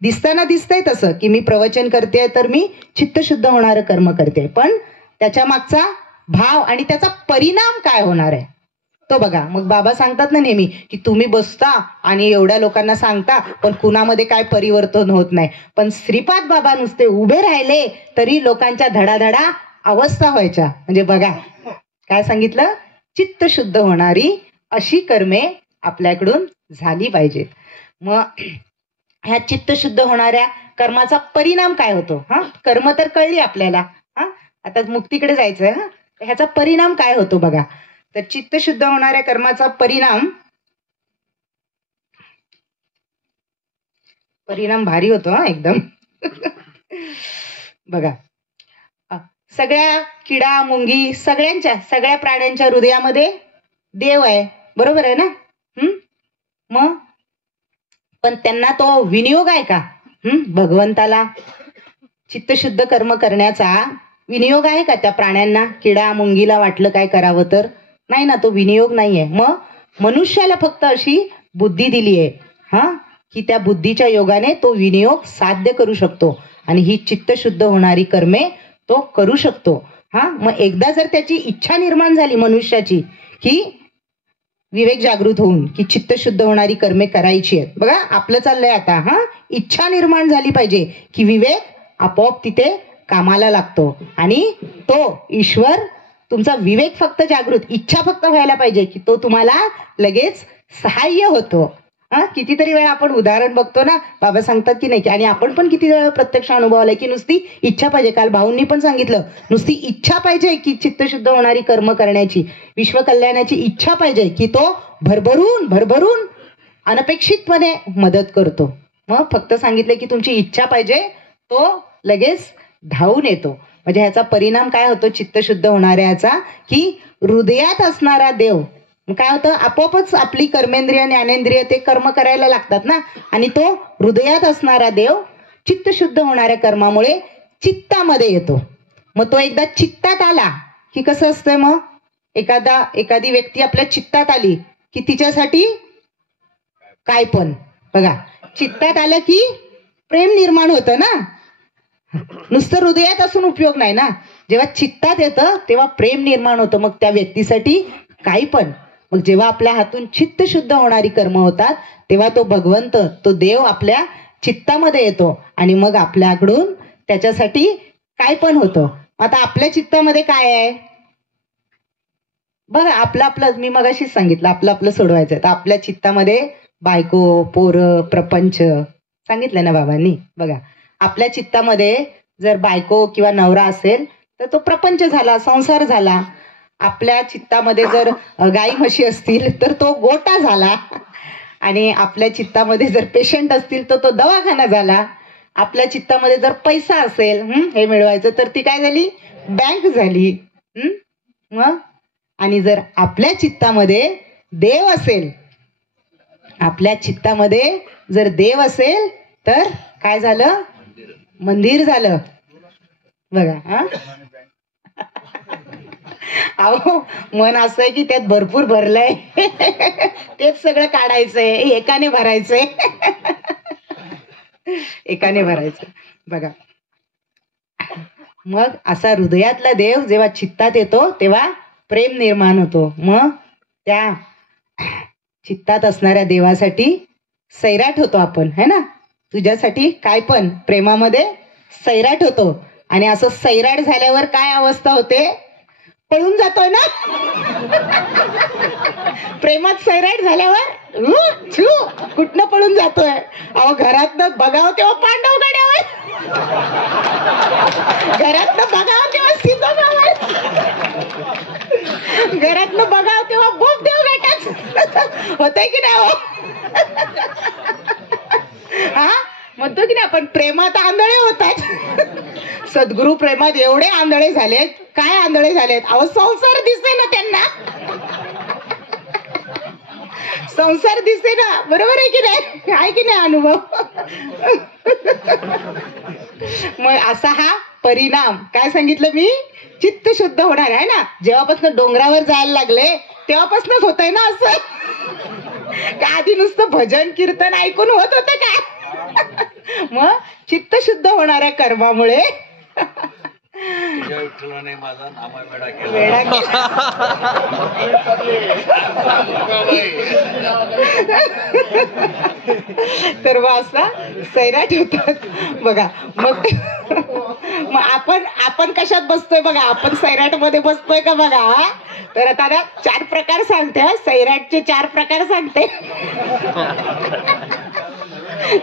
दिसताना दिसतंय तसं की मी प्रवचन करते तर मी चित्तशुद्ध होणारं कर्म करते, पण त्याच्या मागचा भाव आणि त्याचा परिणाम काय होणार आहे तो बघा. मग बाबा सांगतात ना नेहमी की तुम्ही बसता आणि एवढ्या लोकांना सांगता, पण कुणामध्ये काय परिवर्तन होत नाही. पण श्रीपाद बाबा नुसते उभे राहिले तरी लोकांच्या धडाधडा अवस्था व्हायच्या. म्हणजे बघा काय सांगितलं, चित्तशुद्ध होणारी अशी कर्मे आपल्याकडून झाली पाहिजेत. मग ह्या चित्तशुद्ध होणाऱ्या कर्माचा परिणाम काय होतो, कर्म तर कळली आपल्याला, आता मुक्तीकडे जायचंय. ह्याचा परिणाम काय होतो बघा, तर चित्तशुद्ध होणाऱ्या कर्माचा परिणाम भारी होतो एकदम. बघा, सगळ्या किडा मुंगी सगळ्या प्राण्यांच्या हृदयामध्ये देव आहे, बरोबर आहे ना. मग पण त्यांना तो विनियोग आहे का, भगवंताला चित्तशुद्ध कर्म करण्याचा विनियोग आहे का त्या प्राण्यांना, किडा मुंगीला वाटलं काय करावं तर नाही ना, तो विनियोग नाहीये. मग मनुष्याला फक्त अशी बुद्धी दिली आहे की त्या बुद्धीच्या योगाने तो विनियोग साध्य करू शकतो आणि ही चित्तशुद्ध होणारी कर्मे तो करू शकतो. मग एकदा जर त्याची इच्छा निर्माण झाली मनुष्याची की विवेक जागृत होऊन की चित्तशुद्ध होणारी कर्मे करायची आहेत, बघा आपलं चाललंय आता, इच्छा निर्माण झाली पाहिजे की विवेक आपोआप तिथे कामाला लागतो आणि तो ईश्वर, तुमचा विवेक फक्त जागृत, इच्छा फक्त व्हायला पाहिजे की तो तुम्हाला लगेच सहाय्य होतो. कितीतरी वेळा आपण उदाहरण बघतो ना, बाबा सांगतात की नाही, आणि आपण पण किती वेळा प्रत्यक्ष अनुभव आलाय की नुसती इच्छा पाहिजे. काल भाऊंनी पण सांगितलं, नुसती इच्छा पाहिजे की चित्तशुद्ध होणारी कर्म करण्याची, विश्वकल्याणाची इच्छा पाहिजे की तो भरभरून भरभरून अनपेक्षितपणे मदत करतो. मग फक्त सांगितलं की तुमची इच्छा पाहिजे, तो लगेच धावून येतो. म्हणजे ह्याचा परिणाम काय होतो चित्तशुद्ध होणाऱ्याचा, की हृदयात असणारा देव काय होतं, आपोआपच आपली कर्मेंद्रिय ज्ञानेंद्रिय ते कर्म करायला लागतात ना, आणि तो हृदयात असणारा देव चित्तशुद्ध होणाऱ्या कर्मामुळे चित्तामध्ये येतो. मग तो एकदा चित्तात आला की कसं असतंय, मग एखादी व्यक्ती आपल्या चित्तात आली की तिच्यासाठी काय पण बघा, चित्तात आलं की प्रेम निर्माण होतं ना. नुसतं हृदयात असून उपयोग नाही ना, जेव्हा चित्तात येतं तेव्हा प्रेम निर्माण होतं, मग त्या व्यक्तीसाठी काही पण. मग जेव्हा आपल्या हातून चित्त शुद्ध होणारी कर्म होतात तेव्हा तो भगवंत, तो देव आपल्या चित्तामध्ये येतो आणि मग आपल्याकडून त्याच्यासाठी काय पण होतं. आता आपल्या चित्तामध्ये काय आहे बघा, आपलं मी मगाशीच सांगितलं, आपलं सोडवायचं. तर आपल्या चित्तामध्ये बायको, पोरं, प्रपंच सांगितलं ना बाबांनी. बघा, आपल्या चित्तामध्ये जर बायको किंवा नवरा असेल तर तो प्रपंच झाला, संसार झाला. आपल्या चित्तामध्ये जर गाई म्हशी असतील तर तो गोटा झाला, आणि आपल्या चित्तामध्ये जर पेशंट असतील तर तो दवाखाना झाला. आपल्या चित्तामध्ये जर पैसा असेल हे मिळवायचं तर ती काय झाली, बँक झाली. मग आणि जर आपल्या चित्तामध्ये देव असेल, आपल्या चित्तामध्ये जर देव असेल तर काय झालं, मंदिर झालं. बघा, अहो मन असं आहे की त्यात भरपूर भरलंय, तेच सगळं काढायचंय, एकाने भरायचंय. एकाने भरायचं. बघा, मग असा हृदयातला देव जेव्हा चित्तात येतो तेव्हा प्रेम निर्माण होतो. मग त्या चित्तात असणाऱ्या देवासाठी सैराट होतो आपण, है ना. तुझ्यासाठी काय पण प्रेमामध्ये सैराट होतो. आणि असं सैराट झाल्यावर काय अवस्था होते, पळून जातोय ना. प्रेमात सैराट झाल्यावर कुठनं पळून जातोय. अहो घरातनं बघावं तेव्हा पांडव गड्यावर, घरातनं बघावं तेव्हा सीताबावर, घरातनं बघावं तेव्हा बोप देव बेटाच होतंय की नाही हो. हा म्हणतो की नाही आपण, प्रेमात आंधळे होतात. सद्गुरु प्रेमात एवढे आंधळे झालेत. काय आंधळे झालेत, अहो संसार दिसे ना त्यांना, संसार दिसे ना. बरोबर आहे की नाही, आहे की नाही अनुभव. मग असा हा परिणाम काय सांगितलं मी, चित्त शुद्ध होणार आहे ना. जेव्हापासून डोंगरावर जायला लागले तेव्हापासूनच होत आहे ना असं. का आधी नुसतं भजन कीर्तन ऐकून होत होतं का. मग चित्त शुद्ध होणाऱ्या कर्मामुळे माझा नामा वेडा केला. तर मग असा सैराट होतात. बघा, मग आपण कशात बसतोय बघा, आपण सैराट मध्ये बसतोय का बघा. तर आता 4 प्रकार सांगते, सैराटचे 4 प्रकार सांगते.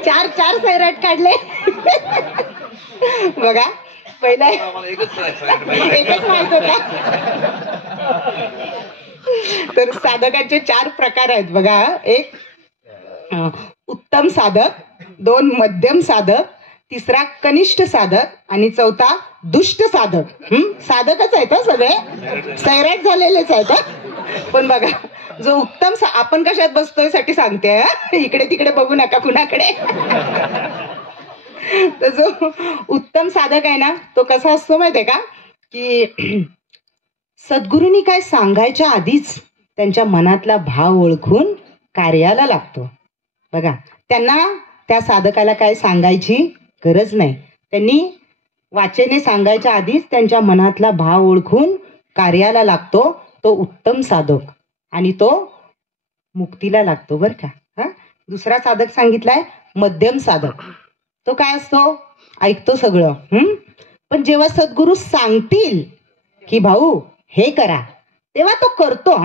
4 सैराट काढले. बघा, पहिला एकच माहित होता. तर साधकांचे 4 प्रकार आहेत बघा. एक उत्तम साधक, 2 मध्यम साधक, 3 कनिष्ठ साधक आणि 4 दुष्ट साधक. साधकच आहेत सगळे, सैराट झालेलेच आहेत. पण बघा, जो उत्तम आपण कशात बसतोय साठी सांगते, इकडे तिकडे बघू नका कुणाकडे. तर जो उत्तम साधक आहे ना, तो कसा असतो माहितीये का, की सद्गुरूंनी काय सांगायच्या आधीच त्यांच्या मनातला भाव ओळखून कार्याला लागतो. बघा, त्यांना त्या साधकाला काय सांगायची गरज नाही. त्यांनी वाचेने सांगायच्या आधीच त्यांच्या मनातला भाव ओळखून कार्याला लागतो. तो उत्तम साधक, आणि तो मुक्तीला लागतो बर का. दुसरा साधक सांगितलाय मध्यम साधक. तो काय असतो, ऐकतो सगळं, पण जेव्हा सद्गुरू सांगतील की भाऊ हे करा, तेव्हा तो करतो.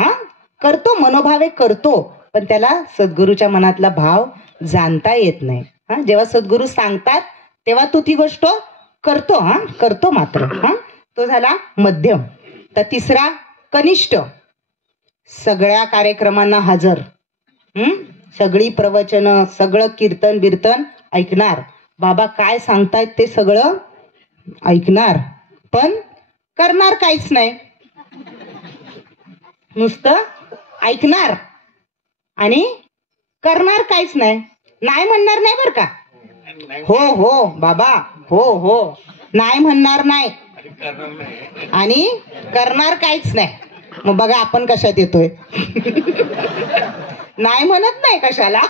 करतो, मनोभावे करतो. पण त्याला सद्गुरूच्या मनातला भाव जाणता येत नाही. हा, जेव्हा सद्गुरू सांगतात तेव्हा तो ती गोष्ट करतो. करतो मात्र. तो झाला मध्यम. तर तिसरा कनिष्ठ, सगळ्या कार्यक्रमांना हजर. सगळी प्रवचन, सगळं कीर्तन बिर्तन ऐकणार. बाबा काय सांगतायत ते सगळं ऐकणार, पण करणार काहीच नाही. नुसतं ऐकणार आणि करणार काहीच नाही. नाही म्हणणार नाही बर का. हो हो बाबा, हो हो, नाही म्हणणार नाही आणि करणार काहीच नाही. मग बघा आपण कशात येतोय. नाही म्हणत नाही कशाला.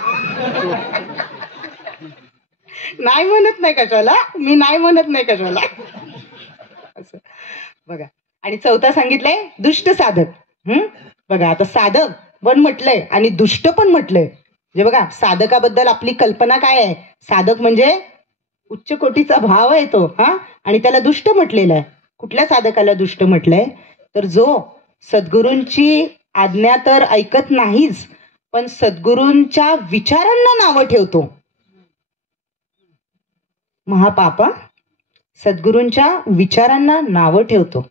नाही म्हणत नाही कशाला, मी नाही म्हणत नाही कशाला असं बघा. आणि चौथा सांगितलंय दुष्ट साधक. बघा आता साधक पण म्हटलंय आणि दुष्ट पण म्हटलंय. म्हणजे बघा साधकाबद्दल आपली कल्पना काय आहे. साधक म्हणजे उच्च कोटीचा भाव आहे तो. आणि त्याला दुष्ट म्हटलेलं आहे. कुठल्या साधकाला दुष्ट म्हटलंय, तर जो सद्गुरूंची आज्ञा तर ऐकत नाहीच, पण सद्गुरूंच्या विचारांना नावं ठेवतो. महापाप. सद्गुरूंच्या विचारांना नावं ठेवतो.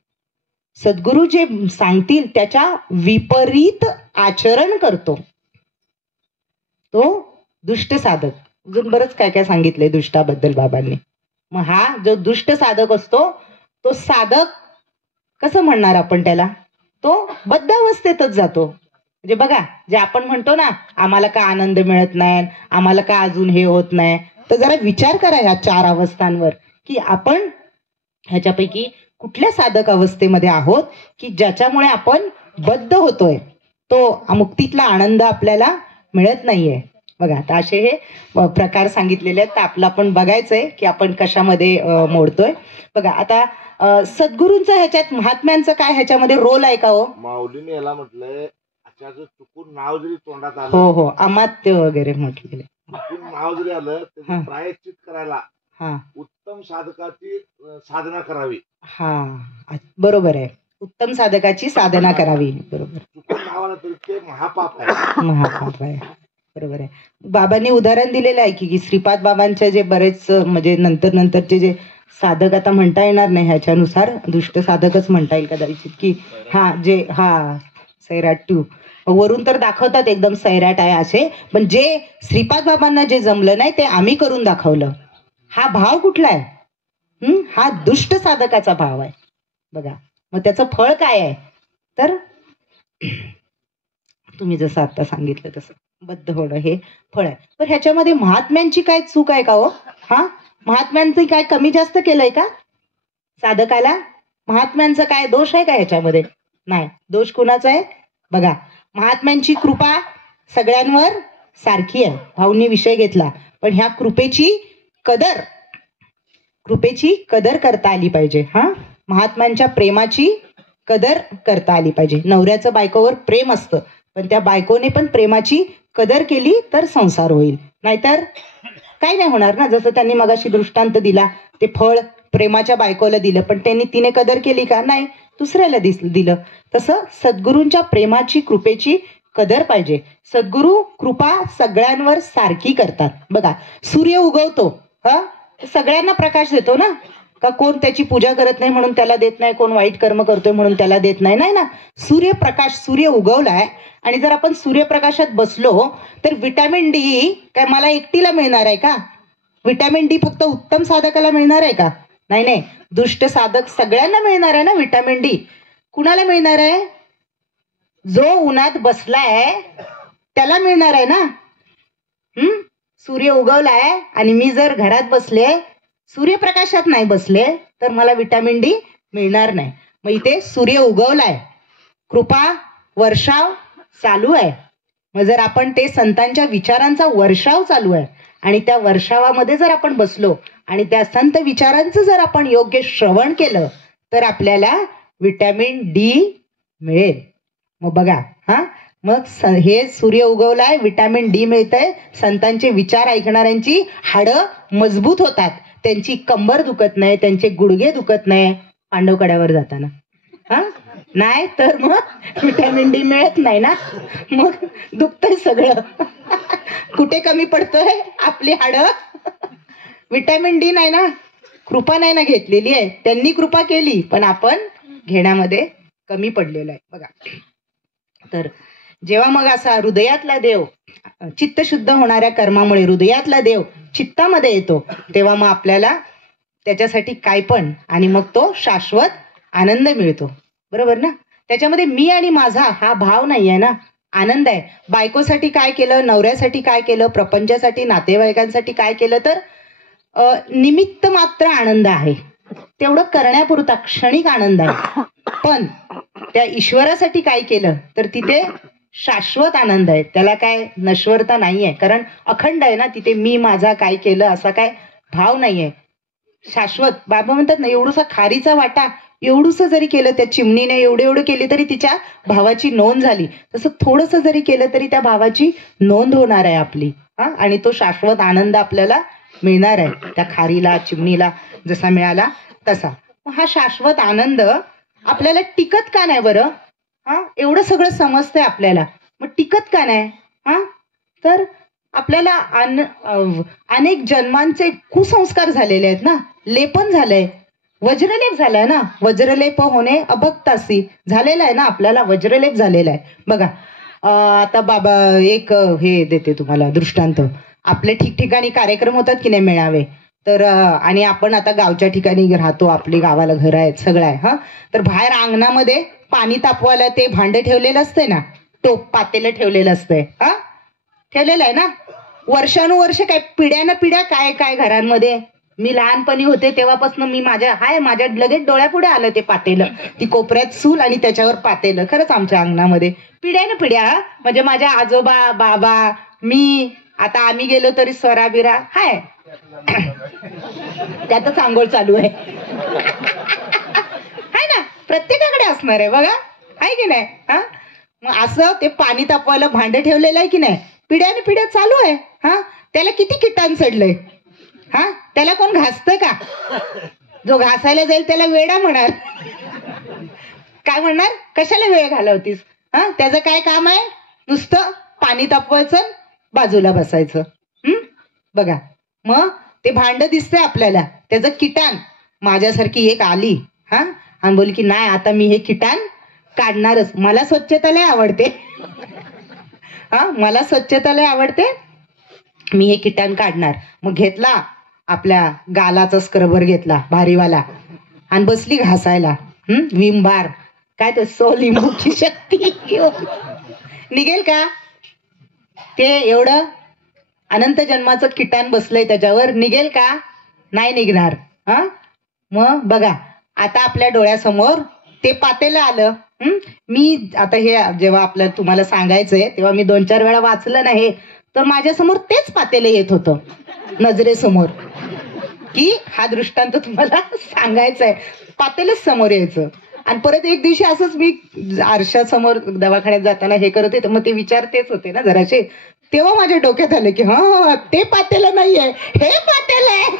सद्गुरू जे सांगतील त्याच्या विपरीत आचरण करतो, तो दुष्ट साधक. अजून बरंच काय काय सांगितलंय दुष्टाबद्दल बाबांनी. मग हा जो दुष्ट साधक असतो, तो साधक कसं म्हणणार आपण त्याला, तो बद्धावस्थेतच जातो. म्हणजे बघा जे आपण म्हणतो ना, आम्हाला का आनंद मिळत नाही, आम्हाला का अजून हे होत नाही, तर जरा विचार करा ह्या 4 अवस्थांवर, की आपण ह्याच्यापैकी कुठल्या साधक अवस्थेमध्ये आहोत की ज्याच्यामुळे आपण बद्ध होतोय. तो मुक्तीतला आनंद आपल्याला मिळत नाहीये. बघा आता असे हे प्रकार सांगितलेले आहेत. तर आपलं आपण बघायचंय की आपण कशामध्ये मोडतोय. बघा आता सद्गुरूंचं ह्याच्यात महात्म्यांचं काय ह्याच्यामध्ये रोल आहे का हो. माऊलीने याला म्हटलंय, अचाचं चुकून नाव जरी तोंडात आलं, हो हो, अमात्य वगैरे म्हटलेले, चुकून नाव जरी आलं त्याचं प्रायश्चित करायला उत्तम साधकाची साधना करावी. बरोबर आहे. उत्तम साधकाची साधना करावी. बरोबर. चुकून नाव आलं तरी ते महापाप आहे. महापाप आहे. बरोबर आहे. बाबांनी उदाहरण दिलेलं आहे की श्रीपाद बाबांच्या जे बरेच म्हणजे नंतरचे जे साधक, आता म्हणता येणार नाही ह्याच्यानुसार, दुष्ट साधकच म्हणता येईल कदाचित, की जे सैराट 2 वरून तर दाखवतात एकदम सैराट आहे असे, पण जे श्रीपाद बाबांना जे जमलं नाही ते आम्ही करून दाखवलं. हा भाव कुठला आहे. हा दुष्ट साधकाचा भाव आहे. बघा मग त्याचं फळ काय आहे, तर तुम्ही जसं आता सांगितलं तसं बद्ध होणं हे फळ आहे. पण ह्याच्यामध्ये महात्म्यांची काय चूक आहे का हो. महात्म्यांचं काय कमी जास्त केलंय का साधकाला. महात्म्यांचा काय दोष आहे का ह्याच्यामध्ये. नाही. दोष कुणाचा आहे. बघा महात्म्यांची कृपा सगळ्यांवर सारखी आहे. भाऊंनी विषय घेतला, पण ह्या कृपेची कदर करता आली पाहिजे. महात्म्यांच्या प्रेमाची कदर करता आली पाहिजे. नवऱ्याचं बायकोवर प्रेम असतं, पण त्या बायकोने पण प्रेमाची कदर केली तर संसार होईल, नाहीतर काही नाही होणार ना. जसं त्यांनी मगाशी दृष्टांत दिला, ते फळ प्रेमाच्या बायकोला दिलं, पण तिने कदर केली का. नाही, दुसऱ्याला दिलं. तसं सद्गुरूंच्या प्रेमाची कृपेची कदर पाहिजे. सद्गुरू कृपा सगळ्यांवर सारखी करतात. बघा सूर्य उगवतो, सगळ्यांना प्रकाश देतो ना. का कोण त्याची पूजा करत नाही म्हणून त्याला देत नाही, कोण वाईट कर्म करतोय म्हणून त्याला देत नाही, नाही ना. सूर्य उगवलाय, आणि जर आपण सूर्यप्रकाशात बसलो तर विटॅमिन डी काय मला एकटीला मिळणार आहे का. विटॅमिन डी फक्त उत्तम साधकाला मिळणार आहे का. नाही, दुष्ट साधक सगळ्यांना मिळणार आहे ना विटॅमिन डी. कुणाला मिळणार आहे. जो उन्हात बसलाय त्याला मिळणार आहे ना. सूर्य उगवलाय आणि मी जर घरात बसले, सूर्यप्रकाशात नाही बसले, तर मला विटॅमिन डी मिळणार नाही. मग इथे सूर्य उगवलाय, कृपा वर्षाव चालू आहे. मग जर आपण ते संतांच्या विचारांचा वर्षाव चालू आहे आणि त्या वर्षावामध्ये जर आपण बसलो आणि त्या संत विचारांचं जर आपण योग्य श्रवण केलं, तर आपल्याला विटॅमिन डी मिळेल. मग बघा मग हे सूर्य उगवलाय, विटॅमिन डी मिळतंय, संतांचे विचार ऐकणाऱ्यांची हाडं मजबूत होतात, त्यांची कंबर दुखत नाही, त्यांचे गुडघे दुखत नाही पांडवकड्यावर जाताना. नाही तर मग व्हिटॅमिन डी मिळत नाही ना, मग दुखतंय सगळं. कुठे कमी पडतोय? आपली हाडं. व्हिटॅमिन डी नाही ना, कृपा नाही ना घेतलेली आहे. त्यांनी कृपा केली पण आपण घेण्यामध्ये कमी पडलेलो आहे बघा. तर जेव्हा मग असा हृदयातला देव, चित्तशुद्ध होणाऱ्या कर्मामुळे हृदयातला देव चित्तामध्ये येतो, तेव्हा मग आपल्याला त्याच्यासाठी काय पण, आणि मग तो शाश्वत आनंद मिळतो. बरोबर ना? त्याच्यामध्ये मी आणि माझा हा भाव नाही आहे ना, आनंद आहे. बायकोसाठी काय केलं, नवऱ्यासाठी काय केलं, प्रपंचासाठी, नातेवाईकांसाठी काय केलं, तर निमित्त मात्र आनंद आहे. तेवढं करण्यापुरता क्षणिक आनंद आहे. पण त्या ईश्वरासाठी काय केलं तर तिथे शाश्वत आनंद आहे. त्याला काय नश्वरता नाहीये, कारण अखंड आहे ना तिथे. मी माझा काय केलं असा काय भाव नाहीये. शाश्वत. बाबा म्हणतात ना, एवढूसा खारीचा वाटा एवढूस जरी केलं त्या चिमणीने, एवढे केली तरी तिच्या भावाची नोंद झाली. तसं थोडस जरी केलं तरी त्या भावाची नोंद होणार आहे आपली. आणि तो शाश्वत आनंद आपल्याला मिळणार आहे. त्या खारीला, चिमणीला जसा मिळाला तसा. हा शाश्वत आनंद आपल्याला टिकत का नाही बरं? एवढं सगळं समजतंय आपल्याला, मग टिकत का नाही? तर आपल्याला अनेक जन्मांचे कुसंस्कार झालेले आहेत ना, लेपन झालंय, वज्रलेप झालाय ना. वज्रलेप होणे अभक्तासी झालेला आहे ना, आपल्याला वज्रलेप झालेला आहे बघा. आता बाबा एक हे देते तुम्हाला दृष्टांत. आपले ठिकठिकाणी कार्यक्रम होतात की नाही, मेळावे. तर आणि आपण आता गावच्या ठिकाणी राहतो, आपली गावाला घर आहेत, सगळं आहे. तर बाहेर अंगणामध्ये पाणी तापवायला ते भांडे ठेवलेलं असतंय ना, टोप पातेलं ठेवलेलं असतंय. ठेवलेलं आहे ना, वर्षानुवर्ष काय पिढ्यानं पिढ्या काय काय घरांमध्ये. मी लहानपणी होते तेव्हापासून मी माझ्या लगेच डोळ्यापुढे आलं ते पातेलं, ती कोपऱ्यात चूल आणि त्याच्यावर पातेलं. खरंच आमच्या अंगणामध्ये पिढ्यानं पिढ्या, म्हणजे माझ्या आजोबा, बाबा, मी, आता आम्ही गेलो तरी स्वराबिरा हाय, त्यातच आंघोळ चालू आहे. हाय ना, प्रत्येकाकडे असणार आहे बघा, आहे की नाही? मग असं ते पाणी तापवायला भांडे ठेवलेलं आहे की नाही, पिढ्याने पिढ्या चालू आहे. त्याला किती किटाण चढलंय. त्याला कोण घासतं का? जो घासायला जाईल त्याला वेडा म्हणणार. काय म्हणणार, कशाला वेळ घालवतीस? त्याचं काय काम आहे? नुसतं पाणी तापवायचं, बाजूला बसायचं. बघा, मग ते भांड दिसतंय आपल्याला, त्याचं किटाण. माझ्यासारखी एक आली आणि बोलली की नाही, आता मी हे किटाण काढणारच. मला स्वच्छता लय आवडते. मला स्वच्छता लय आवडते, मी हे किटाण काढणार. मग घेतला आपल्या गालाचा स्क्रबर, घेतला भारीवाला, आणि बसली घासायला. विम बार काय ते सोलिंबूची शक्ती निघेल का? ते एवढं अनंत जन्माचं किटाण बसलंय त्याच्यावर, निघेल का? नाही निघणार. मग बघा, आता आपल्या डोळ्यासमोर ते पातेलं आलं. मी आता हे जेव्हा आपल्याला तुम्हाला सांगायचंय तेव्हा मी 2-4 वेळा वाचलं नाही, तर माझ्यासमोर तेच पातेलं येत होतं नजरेसमोर, की हा दृष्टांत तुम्हाला सांगायचा आहे. पातेलच समोर यायचं. आणि परत एक दिवशी असंच मी आरशासमोर दवाखान्यात जाताना हे करत होते, मग ते विचारतेच होते ना जराशे, तेव्हा माझ्या डोक्यात आलं की ते पातेलं नाहीये, हे पातेलं आहे.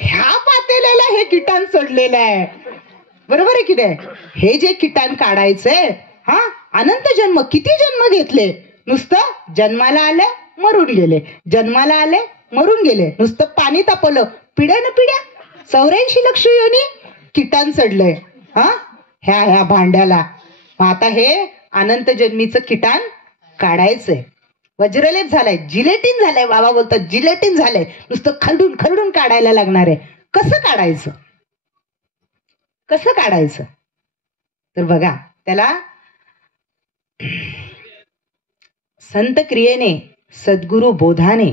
ह्या पातेल्याला हे किटाण चढलेलं आहे. बरोबर आहे की नाही? हे जे किटाण काढायचंय, अनंत जन्म, किती जन्म घेतले, नुसतं जन्माला आले मरून गेले, जन्माला आले मरून गेले, नुसतं पाणी तापवलं, पिढ्यानं पिढ्या 84 लक्ष योनी किटाण चढलंय ह्या भांड्याला. मग आता हे अनंत जन्मीचं किटाण काढायचंय. वज्रलेप झालाय, जिलेटिन झालंय. बाबा बोलतात जिलेटिन झालंय, नुसतं खरडून खरडून काढायला लागणार आहे. कसं काढायचं? कसं काढायचं? तर बघा, त्याला संत क्रियेने, सद्गुरु बोधाने,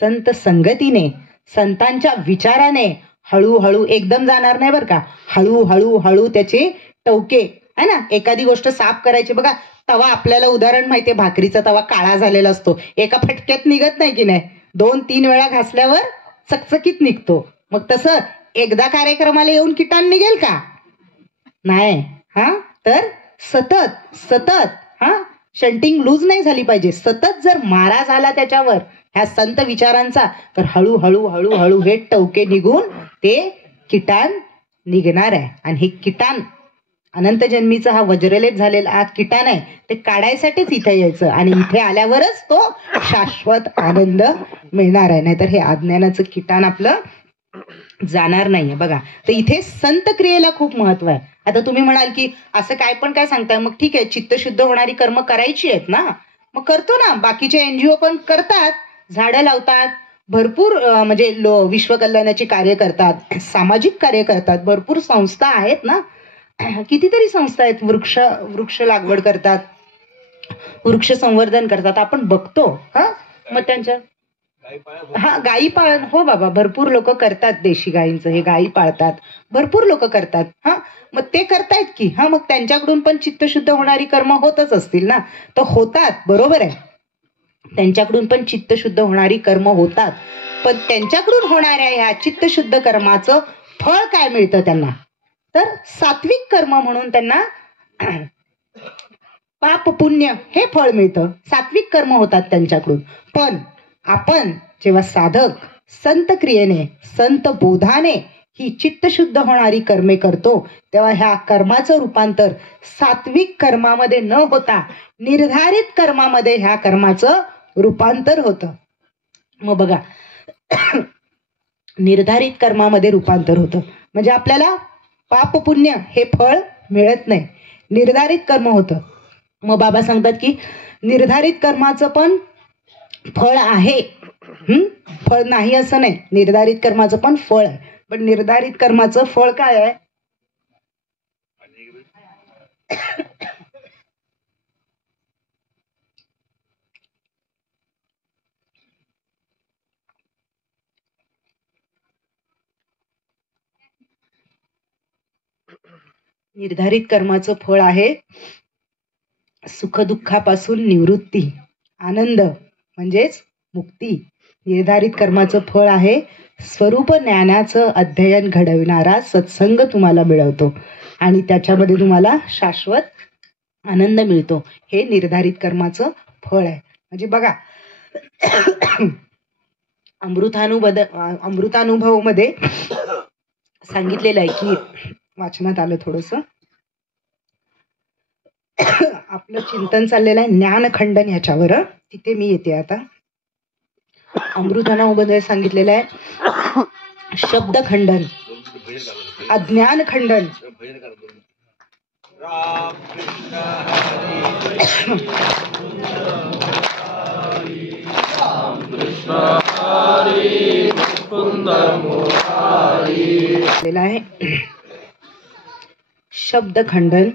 संत संगतीने, संतांच्या विचाराने हळूहळू, एकदम जाणार नाही बरं का, हळूहळू हळू त्याचे टवके है ना. एखादी गोष्ट साफ करायची बघा, तवा आपल्याला उदाहरण माहितीये, भाकरीचा तवा काळा झालेला असतो, एका फटक्यात निघत नाही की नाही, 2-3 वेळा घासल्यावर चकचकीत निघतो. मग तसं एकदा कार्यक्रमाला येऊन किटाण निघेल का? नाही. तर सतत सतत शंटिंग लूज नाही झाली पाहिजे. सतत जर मारा झाला त्याच्यावर ह्या संत विचारांचा, तर हळूहळू हळूहळू हे टवके निघून ते किटाण निघणार आहे. आणि हे किटाण अनंत जन्मीचा हा वज्रलेप झालेला हा किटाण आहे, ते काढायसाठीच इथे यायचं आणि इथे आल्यावरच तो शाश्वत आनंद मिळणार आहे. नाहीतर हे अज्ञानाचं किटाण आपलं जाणार नाहीये. बघा, तर इथे संत क्रियेला खूप महत्व आहे. आता तुम्ही म्हणाल की असं काय पण काय सांगताय, मग ठीक आहे, चित्तशुद्ध होणारी कर्म करायची आहेत ना, मग करतो ना. बाकीचे NGO पण करतात, झाडं लावतात, भरपूर म्हणजे विश्वकल्याणाची कार्य करतात, सामाजिक कार्य करतात, भरपूर संस्था आहेत ना, कितीतरी संस्था आहेत, वृक्ष लागवड करतात, वृक्ष संवर्धन करतात, आपण बघतो. मग त्यांच्या गायी पाळण, हो बाबा, भरपूर लोक करतात, देशी गायींचं हे गायी पाळतात, भरपूर लोक करतात. मग ते करतायत की मग त्यांच्याकडून पण चित्तशुद्ध होणारी कर्म होतच असतील ना, तर होतात, बरोबर आहे, त्यांच्याकडून पण चित्तशुद्ध होणारी कर्म होतात. पण त्यांच्याकडून होणाऱ्या ह्या चित्तशुद्ध कर्माचं फळ काय मिळतं त्यांना, तर सात्विक कर्म म्हणून त्यांना पाप पुण्य हे फळ मिळतं, सात्विक कर्म होतात त्यांच्याकडून. पण आपण जेव्हा साधक संत क्रियेने, संत बोधाने ही चित्तशुद्ध होणारी कर्मे करतो, तेव्हा ह्या कर्माचं रूपांतर सात्विक कर्मामध्ये न होता निर्धारित कर्मामध्ये ह्या कर्माचं रूपांतर होतं. मग बघा, निर्धारित कर्मामध्ये रूपांतर होतं म्हणजे आपल्याला पाप पुण्य हे फळ मिळत नाही, निर्धारित कर्म होतं. मग बाबा सांगतात की निर्धारित कर्माचं पण फळ आहे, फळ नाही असं नाही, निर्धारित कर्माचं पण फळ आहे. पण निर्धारित कर्माचं फळ काय आहे, निर्धारित कर्माचं फळ आहे सुखदुःखापासून निवृत्ती, आनंद म्हणजेच मुक्ती. निर्धारित कर्माचं फळ आहे स्वरूप ज्ञानाचं अध्ययन घडविणारा सत्संग तुम्हाला मिळवतो आणि त्याच्यामध्ये तुम्हाला शाश्वत आनंद मिळतो. हे निर्धारित कर्माचं फळ आहे. म्हणजे बघा, अमृतानुभव मध्ये सांगितलेलं आहे की, वाचनात आलं थोडस, आपलं चिंतन चाललेलं आहे ज्ञानखंडन ह्याच्यावर, तिथे मी येते आता. अमृतानुभवमध्ये सांगितलेलं आहे शब्दखंडन, अज्ञानखंडन, आहे शब्दखंडन,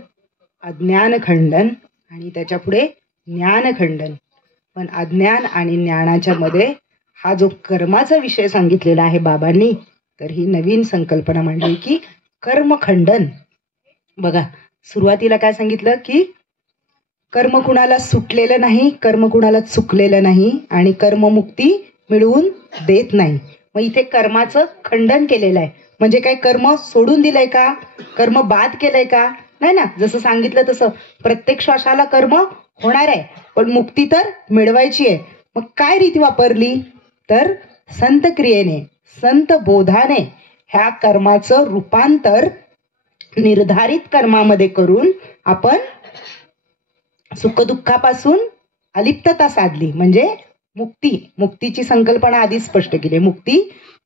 अज्ञानखंडन आणि त्याच्या पुढे ज्ञानखंडन. पण अज्ञान आणि ज्ञानाच्या मध्ये हा जो कर्माचा विषय सांगितलेला आहे बाबांनी, तर ही नवीन संकल्पना मांडली की कर्मखंडन. बघा, सुरुवातीला काय सांगितलं की कर्म कुणाला सुटलेलं नाही, कर्म कुणाला चुकलेलं नाही आणि कर्ममुक्ती मिळवून देत नाही. मग इथे कर्माचं खंडन केलेलं आहे. म्हणजे काय, कर्म सोडून दिलंय का, कर्म बाद केलंय का, नाही ना. जसं सांगितलं तसं प्रत्येक श्वासाला कर्म होणार आहे, पण मुक्ती तर मिळवायची आहे. मग काय रीती वापरली, तर संत क्रियेने, संत बोधाने ह्या कर्माचं रूपांतर निर्धारित कर्मामध्ये करून आपण सुखदुःखापासून अलिप्तता साधली, म्हणजे मुक्तीची संकल्पना आधी स्पष्ट केली, मुक्ती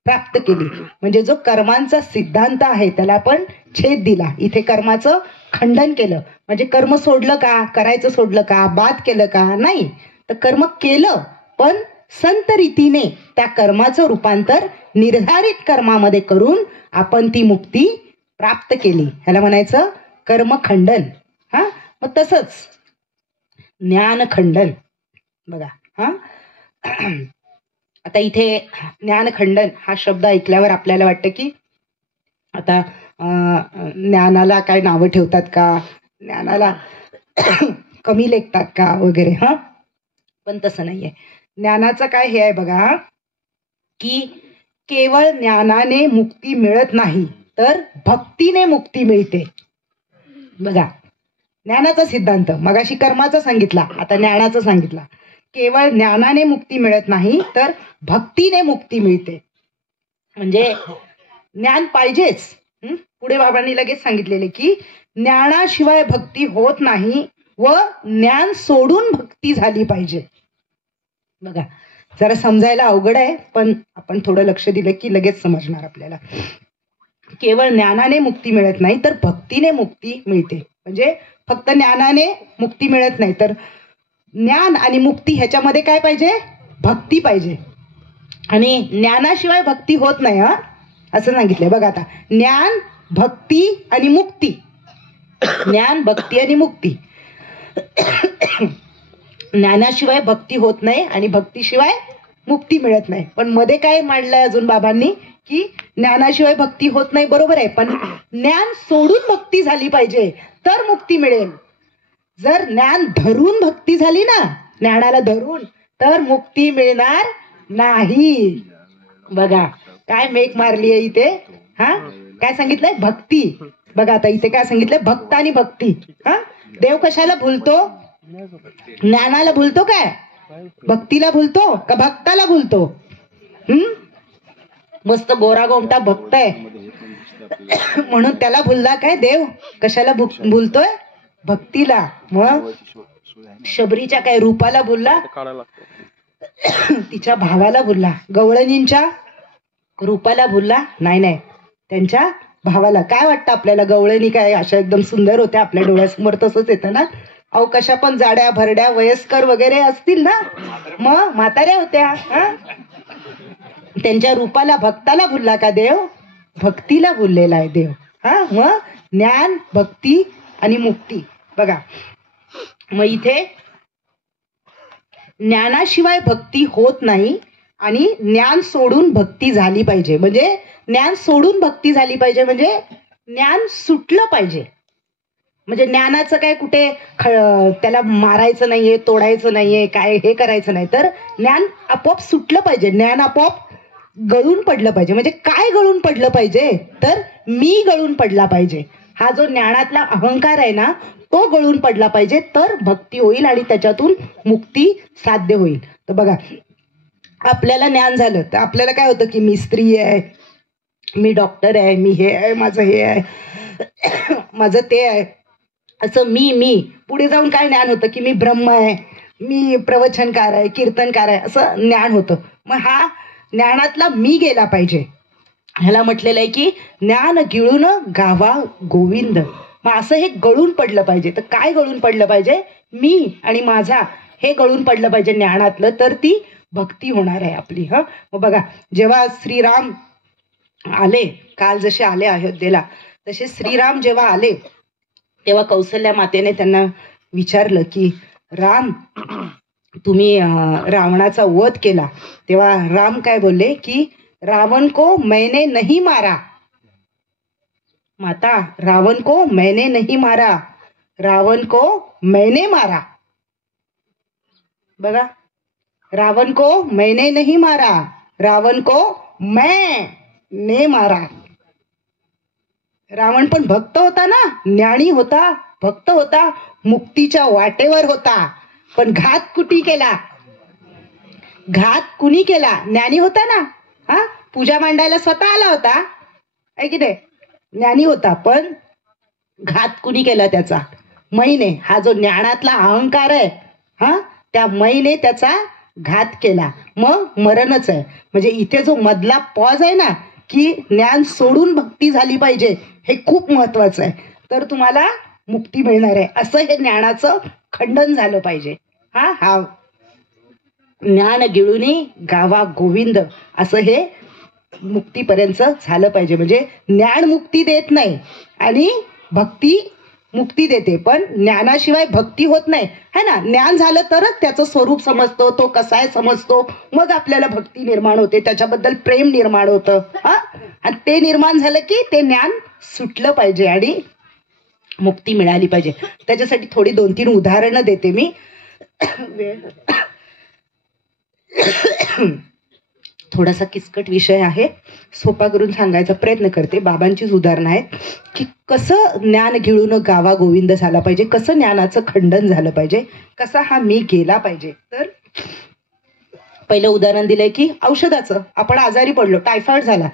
प्राप्त केली. म्हणजे जो कर्मांचा सिद्धांत आहे त्याला आपण छेद दिला, इथे कर्माचं खंडन केलं. म्हणजे कर्म सोडलं का, करायचं सोडलं का, बाद केलं का, नाही, तर कर्म केलं, पण संत रीतीने त्या कर्माचं रूपांतर निर्धारित कर्मामध्ये करून आपण ती मुक्ती प्राप्त केली. ह्याला म्हणायचं कर्मखंडन. मग तसंच ज्ञानखंडन. बघा, आता इथे ज्ञानखंडन हा शब्द ऐकल्यावर आपल्याला वाटतं की आता ज्ञानाला काय नावं ठेवतात का, ज्ञानाला कमी लेखतात का वगैरे. पण तसं नाहीये. ज्ञानाचं काय हे आहे बघा, की केवळ ज्ञानाने मुक्ती मिळत नाही, तर भक्तीने मुक्ती मिळते. बघा, ज्ञानाचा सिद्धांत मगाशी कर्माचा सांगितला, आता ज्ञानाचा सांगितला. केवळ ज्ञानाने मुक्ती मिळत नाही, तर भक्तीने मुक्ती मिळते. म्हणजे ज्ञान पाहिजेच, पुढे बाबांनी लगेच सांगितलेले की ज्ञानाशिवाय भक्ती होत नाही व ज्ञान सोडून भक्ती झाली पाहिजे. बघा, जरा समजायला अवघड आहे, पण आपण थोडं लक्ष दिलं की लगेच समजणार आपल्याला. केवळ ज्ञानाने मुक्ती मिळत नाही, तर भक्तीने मुक्ती मिळते. म्हणजे फक्त ज्ञानाने मुक्ती मिळत नाही, तर ज्ञान आणि मुक्ती ह्याच्यामध्ये काय पाहिजे? भक्ती पाहिजे. आणि ज्ञानाशिवाय भक्ती होत नाही, हा असं सांगितलंय. बघा आता, ज्ञान, भक्ती आणि मुक्ती. ज्ञान, भक्ती आणि मुक्ती. ज्ञानाशिवाय भक्ती होत नाही आणि भक्तीशिवाय मुक्ती मिळत नाही. पण मध्ये काय मांडलंय अजून बाबांनी की ज्ञानाशिवाय भक्ती होत नाही, बरोबर आहे, पण ज्ञान सोडून भक्ती झाली पाहिजे तर मुक्ती मिळेल. जर ज्ञान धरून भक्ती झाली ना, ज्ञानाला धरून, तर मुक्ती मिळणार नाही. बघा काय मेक मारली आहे इथे. हा, काय सांगितलंय? भक्ती. बघा आता इथे काय सांगितलंय? भक्त आणि भक्ती. हा, देव कशाला भुलतो? ज्ञानाला भुलतो काय? भक्तीला भुलतो का भक्ताला भुलतो? मस्त गोरा गोमटा भक्त आहे म्हणून त्याला भुलला काय देव? कशाला भुलतोय? भक्तीला. मग शबरीच्या काय रूपाला भुलला? तिच्या भावाला भुलला. गवळणींच्या रूपाला भुलला? नाही नाही, त्यांच्या भावाला. काय वाटतं आपल्याला? गवळणी काय अशा एकदम सुंदर होत्या? आपल्या डोळ्यासमोर तसंच येतं ना. अहो, कशा पण जाड्या भरड्या वयस्कर वगैरे असतील ना, मग म्हाताऱ्या होत्या. त्यांच्या रूपाला, भक्ताला भुलला का देव? भक्तीला भुललेला आहे देव. हा, मग ज्ञान, भक्ती आणि मुक्ती. बघा, मग इथे ज्ञानाशिवाय भक्ती होत नाही आणि ज्ञान सोडून भक्ती झाली पाहिजे. म्हणजे ज्ञान सोडून भक्ती झाली पाहिजे म्हणजे ज्ञान सुटलं पाहिजे. म्हणजे ज्ञानाचं काय कुठे त्याला मारायचं नाहीये, तोडायचं नाहीये, काय हे करायचं नाही, तर ज्ञान आपोआप सुटलं पाहिजे. ज्ञान आपोआप गळून पडलं पाहिजे. म्हणजे काय गळून पडलं पाहिजे? तर मी गळून पडला पाहिजे. हा जो ज्ञानातला अहंकार आहे ना, तो गळून पडला पाहिजे, तर भक्ती होईल आणि त्याच्यातून मुक्ती साध्य होईल. तर बघा, आपल्याला ज्ञान झालं तर आपल्याला काय होतं की मी स्त्री आहे, मी डॉक्टर आहे, मी हे आहे, माझं हे आहे, माझं ते आहे, असं मी पुढे जाऊन काय ज्ञान होतं की मी ब्रह्म आहे, मी प्रवचनकार आहे, कीर्तनकार आहे, असं ज्ञान होतं. मग हा ज्ञानातला मी गेला पाहिजे. ह्याला म्हटलेलं आहे की ज्ञान गिळून गावा गोविंद. मग असं हे गळून पडलं पाहिजे. तर काय गळून पडलं पाहिजे? मी आणि माझा हे गळून पडलं पाहिजे ज्ञानातलं, तर ती भक्ती होणार आहे आपली. हा, मग बघा, जेव्हा श्रीराम आले, काल जसे आले अयोध्येला, तसे श्रीराम जेव्हा आले तेव्हा कौसल्या मातेने त्यांना विचारलं की राम, तुम्ही रावणाचा वध केला. तेव्हा राम काय बोलले की रावण को मैंने नहीं मारा. माता, रावण को मैंने नहीं मारा, रावण को मैंने मारा. बघा, रावण को मैंने नहीं मारा, रावण को मैंने मारा. रावण पण भक्त होता ना, ज्ञानी होता, भक्त होता, मुक्तीच्या वाटेवर होता, पण घात कुणी केला? घात कुणी केला? ज्ञानी होता ना. हा, पूजा मांडायला स्वतः आला होता, आहे की नाही? ज्ञानी होता, पण घात कुणी केला त्याचा? मैने. हा जो ज्ञानातला अहंकार आहे, हा, त्या मैने त्याचा घात केला. मग मरणच आहे. म्हणजे इथे जो मधला पॉज आहे ना, की ज्ञान सोडून भक्ती झाली पाहिजे, हे खूप महत्वाचं आहे. तर तुम्हाला मुक्ती मिळणार आहे, असं हे ज्ञानाचं खंडन झालं पाहिजे. हा ज्ञान गिळुनी गावा गोविंद, असं हे मुक्तीपर्यंत झालं पाहिजे. म्हणजे ज्ञान मुक्ती देत नाही आणि भक्ती मुक्ती देते, पण ज्ञानाशिवाय भक्ती होत नाही, है ना. ज्ञान झालं तरच त्याचं स्वरूप समजतो, तो कसा आहे समजतो, मग आपल्याला भक्ती निर्माण होते, त्याच्याबद्दल प्रेम निर्माण होतं. हा, आणि ते निर्माण झालं की ते ज्ञान सुटलं पाहिजे आणि मुक्ती मिळाली पाहिजे. त्याच्यासाठी थोडी 2-3 उदाहरणं देते मी. थोडासा किचकट विषय आहे, सोपा करून सांगायचा प्रयत्न करते. बाबांचीच उदाहरणं आहेत की कसं ज्ञान गिळून गावा गोविंद झाला पाहिजे, कसं ज्ञानाचं खंडन झालं पाहिजे, कसा हा मी गेला पाहिजे. तर पहिलं उदाहरण दिलंय की औषधाचं. आपण आजारी पडलो, टायफॉइड झाला,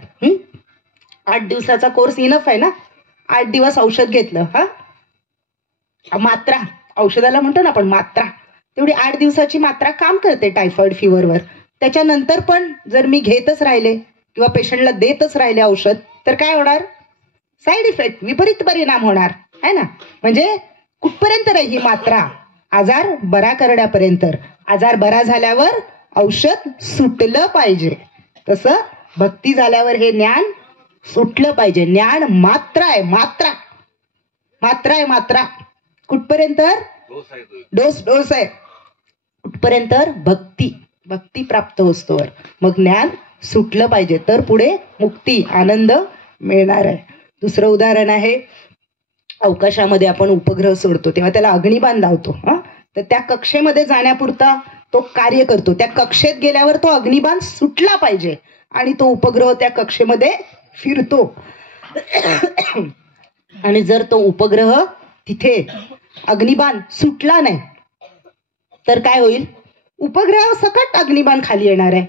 8 दिवसाचा कोर्स इनफ आहे ना. 8 दिवस औषध घेतलं, मात्रा औषधाला म्हणतो ना आपण मात्रा, तेवढी 8 दिवसाची मात्रा काम करते टायफॉइड फिवरवर. त्याच्यानंतर पण जर मी घेतच राहिले किंवा पेशंटला देतच राहिले औषध तर काय होणार? साईड इफेक्ट, विपरीत परिणाम होणार आहे ना. म्हणजे कुठपर्यंत आहे ही मात्रा? आजार बरा करण्यापर्यंत. आजार बरा झाल्यावर औषध सुटलं पाहिजे. तसं भक्ती झाल्यावर हे ज्ञान सुटलं पाहिजे. ज्ञान मात्रा आहे, मात्रा मात्रा आहे, मात्रा. कुठपर्यंत? डोस आहे. कुठपर्यंत? भक्ती प्राप्त होस्तोवर. मग ज्ञान सुटलं पाहिजे तर पुढे मुक्ती, आनंद मिळणार आहे. दुसरं उदाहरण आहे, अवकाशामध्ये आपण उपग्रह सोडतो तेव्हा त्याला अग्निबाण लावतो. तर त्या कक्षेमध्ये जाण्यापुरता तो कार्य करतो. त्या कक्षेत गेल्यावर तो अग्निबाण सुटला पाहिजे आणि तो उपग्रह त्या कक्षेमध्ये फिरतो. आणि जर तो उपग्रह तिथे अग्निबाण सुटला नाही तर काय होईल? उपग्रह सकट अग्निबाण खाली येणार आहे.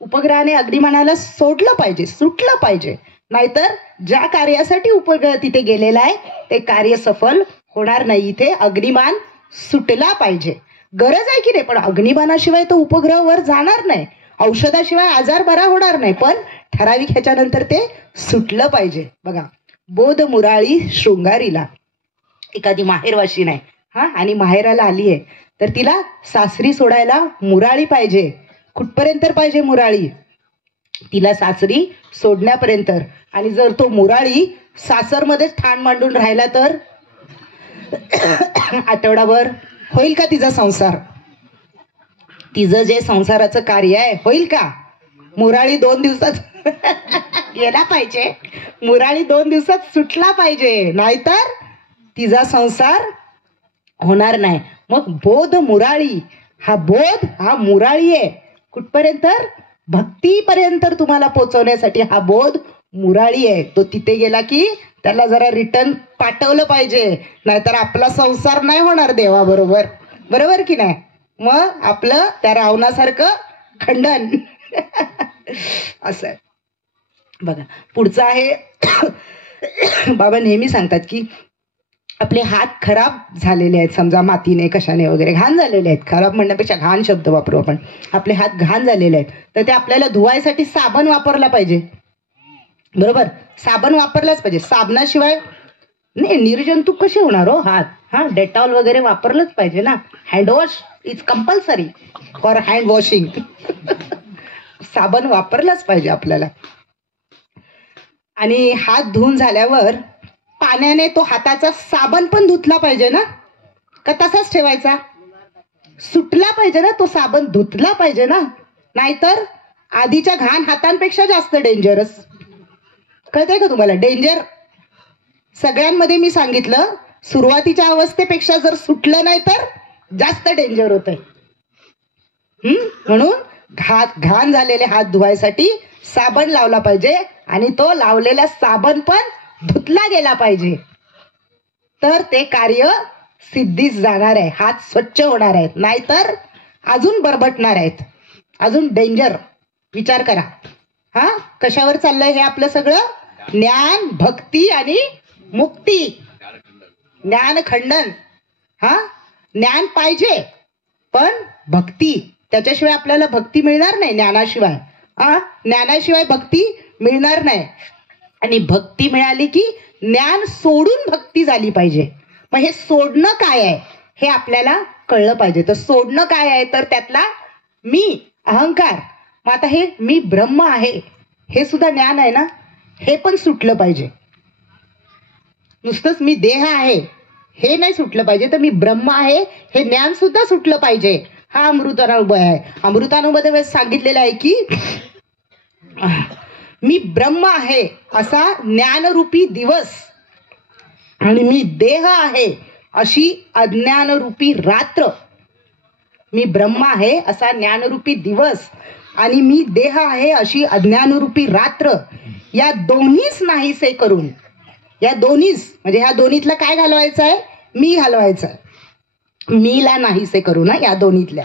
उपग्रहाने अग्निबाणाला सोडलं पाहिजे, सुटलं पाहिजे. नाहीतर ज्या कार्यासाठी उपग्रह तिथे गेलेला आहे ते कार्य सफल होणार नाही. इथे अग्निबाण सुटला पाहिजे. गरज आहे की नाही, पण अग्निबाणाशिवाय तो उपग्रह वर जाणार नाही. औषधाशिवाय आजार बरा होणार नाही, पण ठराविक ह्याच्यानंतर ते सुटलं पाहिजे. बघा, बोध मुराळी शृंगारीला. एखादी माहेरवाशी नाही आणि माहेराला आली आहे तर तिला सासरी सोडायला मुराळी पाहिजे. कुठपर्यंत पाहिजे मुराळी? तिला सासरी सोडण्यापर्यंत. आणि जर तो मुराळी सासरमध्येच ठाण मांडून राहिला तर आठवडाभर होईल का तिचा संसार? तिचं जे संसाराचं कार्य आहे होईल का? मुराळी 2 दिवसात गेला पाहिजे, मुराळी 2 दिवसात सुटला पाहिजे, नाहीतर तिचा संसार होणार नाही. मग बोध मुराळी, हा बोध हा मुराळी आहे. कुठपर्यंत? भक्तीपर्यंत तुम्हाला पोहोचवण्यासाठी हा बोध मुराळी आहे. तो तिथे गेला की त्याला जरा रिटर्न पाठवलं पाहिजे, नाहीतर आपला संसार नाही होणार देवाबरोबर. बरोबर की नाही? मग आपलं त्या रावणासारखं खंडन असं आहे. बघा पुढचं आहे, बाबा नेहमी सांगतात की आपले हात खराब झालेले आहेत, समजा मातीने कशाने वगैरे घाण झालेले आहेत. खराब म्हणण्यापेक्षा घाण शब्द वापरू आपण. आपले हात घाण झालेले आहेत तर ते आपल्याला धुवायसाठी साबण वापरला पाहिजे. बरोबर, साबण वापरलाच पाहिजे. साबणाशिवाय नाही, निर्जंतुक कसे होणार हो हात? डेटॉल वगैरे वापरलंच पाहिजे ना. Handwash is compulsory for hand washing. साबण वापरलाच पाहिजे आपल्याला. आणि हात धुवून झाल्यावर पाण्याने तो हाताचा साबण पण धुतला पाहिजे ना, का तसाच ठेवायचा? सुटला पाहिजे ना तो साबण, धुतला पाहिजे ना, नाहीतर आधीच्या घाण हातांपेक्षा जास्त डेंजरस. कळतंय का तुम्हाला? डेंजर सगळ्यांमध्ये मी सांगितलं, सुरुवातीच्या अवस्थेपेक्षा जर सुटलं नाही तर जास्त डेंजर होतंय. म्हणून घाण झालेले हात धुवायसाठी साबण लावला पाहिजे आणि तो लावलेला साबण पण धुतला गेला पाहिजे, तर ते कार्य सिद्धीस जाणार आहे. हात स्वच्छ होणार आहेत, नाहीतर अजून बरबटणार आहेत, अजून डेंजर. विचार करा, कशावर चाललंय हे आपलं सगळं? ज्ञान, भक्ती आणि मुक्ती, ज्ञानखंडन. ज्ञान पाहिजे पण भक्ती, त्याच्याशिवाय आपल्याला भक्ती मिळणार नाही. ज्ञानाशिवाय ज्ञानाशिवाय भक्ती मिळणार नाही. आणि भक्ती मिळाली की ज्ञान सोडून भक्ती झाली पाहिजे. मग हे सोडणं काय आहे हे आपल्याला कळलं पाहिजे. तर सोडणं काय आहे तर त्यातला मी, अहंकार. मग आता हे मी ब्रह्म आहे हे सुद्धा ज्ञान आहे ना, हे पण सुटलं पाहिजे. नुसतंच मी देह आहे हे नाही सुटलं पाहिजे, तर मी ब्रह्म आहे हे ज्ञान सुद्धा सुटलं पाहिजे. हा अमृतानुभव आहे. अमृतानुभव सांगितलेलं आहे की मी ब्रह्म आहे असा ज्ञानरूपी दिवस आणि मी देह आहे अशी अज्ञानरूपी रात्र. मी ब्रह्म आहे असा ज्ञानरूपी दिवस आणि मी देह आहे अशी अज्ञानरूपी रात्र. या दोन्हीच नाहीसे करून, या दोन्हीच म्हणजे ह्या दोन्हीतला काय घालवायचं आहे? मी घालवायचं आहे. मीला नाहीसे करू ना या दोन्हीतल्या.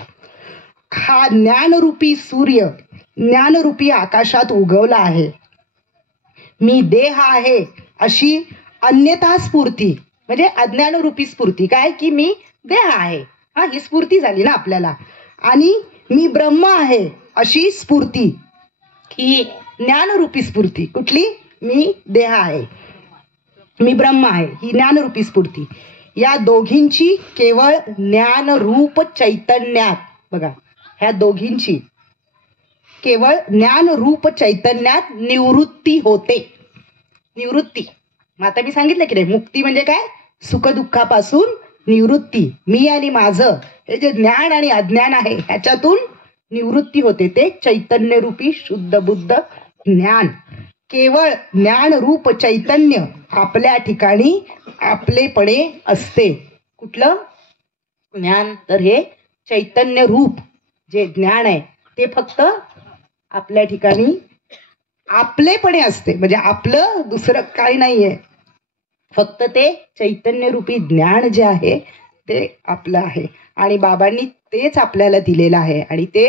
हा ज्ञानरूपी सूर्य ज्ञानरूपी आकाशात उगवला आहे. मी देह आहे अशी अन्यथा स्फूर्ती, म्हणजे अज्ञानरूपी स्फूर्ती, काय की मी देह आहे, हा ही स्फूर्ती झाली ना आपल्याला. आणि मी ब्रह्म आहे अशी स्फूर्ती, ही ज्ञानरूपी स्फूर्ती. कुठली? मी देह आहे, मी ब्रह्म आहे, ही ज्ञानरूपी स्फूर्ती. या दोघींची केवळ ज्ञानरूप चैतन्यात, बघा ह्या दोघींची केवळ ज्ञानरूप चैतन्यात निवृत्ती होते. निवृत्ती, मग आता मी सांगितलं की नाही, मुक्ती म्हणजे काय? सुखदुःखापासून निवृत्ती. मी आणि माझं हे जे ज्ञान आणि अज्ञान आहे ह्याच्यातून निवृत्ती होते. ते चैतन्यरूपी शुद्ध बुद्ध ज्ञान, केवळ ज्ञानरूप चैतन्य आपल्या ठिकाणी आपलेपणे असते. कुठलं ज्ञान? तर हे चैतन्य रूप जे ज्ञान आहे ते फक्त आपल्या ठिकाणी आपलेपणे असते, म्हणजे आपलं दुसरं काही नाहीये, फक्त ते चैतन्य रूपी ज्ञान जे आहे ते आपलं आहे. आणि बाबांनी तेच आपल्याला दिलेलं आहे आणि ते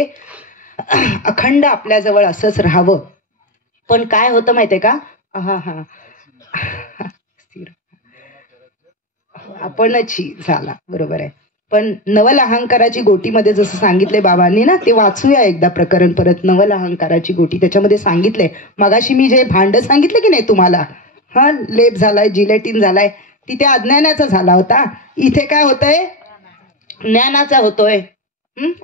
अखंड आपल्याजवळ असंच राहावं. पण काय होतं माहितीये का? आपणच झाला, बरोबर आहे. पण नवल अहंकाराची गोटीमध्ये जसं सांगितलंय बाबांनी ना, ते वाचूया एकदा प्रकरण परत. नवल अहंकाराची गोटी, त्याच्यामध्ये सांगितलंय, मगाशी मी जे भांड सांगितलं की नाही तुम्हाला, हा लेप झालाय, जिलेटिन झालाय, तिथे अज्ञानाचा झाला होता. इथे काय होतंय? ज्ञानाचा होतोय.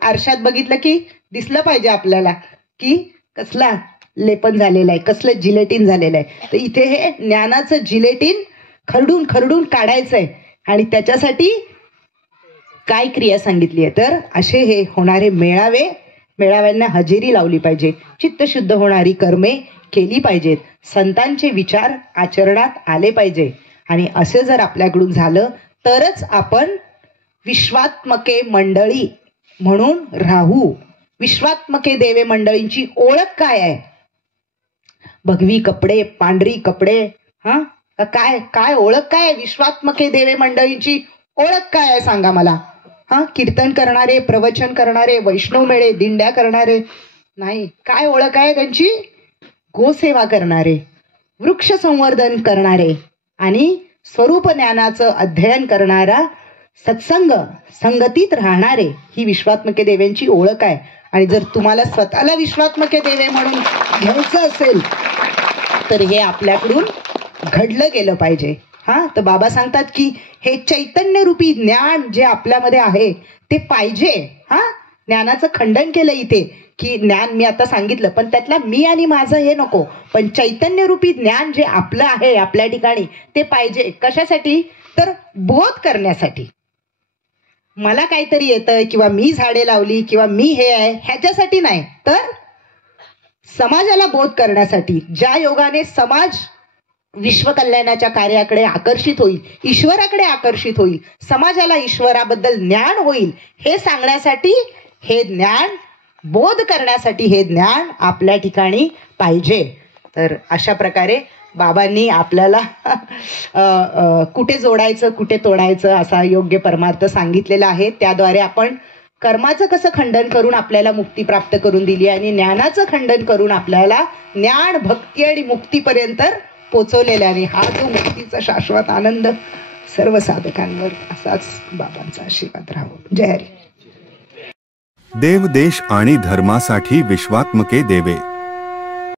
आरशात बघितलं की दिसलं पाहिजे आपल्याला की कसला लेपन झालेलं आहे, कसलं जिलेटिन झालेलं आहे. तर इथे हे ज्ञानाचं जिलेटिन खरडून खरडून काढायचंय. आणि त्याच्यासाठी काय क्रिया सांगितली आहे? तर असे हे होणारे मेळावे, मेळाव्यांना हजेरी लावली पाहिजे, चित्तशुद्ध होणारी कर्मे केली पाहिजेत, संतांचे विचार आचरणात आले पाहिजे. आणि असे जर आपल्याकडून झालं तरच आपण विश्वात्मके मंडळी म्हणून राहू. विश्वात्मके देवे मंडळींची ओळख काय आहे? भगवी कपडे, पांढरी कपडे, हा काय काय ओळख काय आहे? विश्वात्मके देवे मंडळींची ओळख काय आहे सांगा मला. हा कीर्तन करणारे, प्रवचन करणारे, वैष्णव मेळे, दिंड्या करणारे नाही. काय ओळख आहे त्यांची? गोसेवा करणारे, वृक्ष संवर्धन करणारे आणि स्वरूप ज्ञानाचं अध्ययन करणारा, सत्संग संगतीत राहणारे, ही विश्वात्मके देवांची ओळख आहे. आणि जर तुम्हाला स्वतःला विश्वात्मके देवे म्हणून घ्यायचं असेल तर हे आपल्याकडून घडलं गेलं पाहिजे. हा तर बाबा सांगतात की हे चैतन्य रूपी ज्ञान जे आपल्यामध्ये आहे ते पाहिजे. हा ज्ञानाचं खंडन केलं इथे की ज्ञान मी आता सांगितलं, पण त्यातला मी आणि माझं हे नको, पण चैतन्य रूपी ज्ञान जे आपलं आहे आपल्या ठिकाणी ते पाहिजे. कशासाठी? तर बोध करण्यासाठी. मला काहीतरी येतंय किंवा मी झाडे लावली किंवा मी हे आहे ह्याच्यासाठी नाही, तर समाजाला बोध करण्यासाठी. ज्या योगाने समाज विश्वकल्याणाच्या कार्याकडे आकर्षित होईल, ईश्वराकडे आकर्षित होईल, समाजाला ईश्वराबद्दल ज्ञान होईल, हे सांगण्यासाठी हे ज्ञान, बोध करण्यासाठी हे ज्ञान आपल्या ठिकाणी पाहिजे. तर अशा प्रकारे बाबांनी आपल्याला कुठे जोडायचं कुठे तोडायचं असा योग्य परमार्थ सांगितलेला आहे. त्याद्वारे आपण कर्माचं कसं खंडन करून आपल्याला मुक्ती प्राप्त करून दिली आणि ज्ञानाचं खंडन करून आपल्याला ज्ञान, भक्ती आणि मुक्तीपर्यंत पोचवलेला. आणि हा जो मुक्तीचा शाश्वत आनंद सर्व साधकांवर असाच बाबांचा आशीर्वाद राहावो. जय हरी. देव, देश आणि धर्मासाठी विश्वात्मके देवे.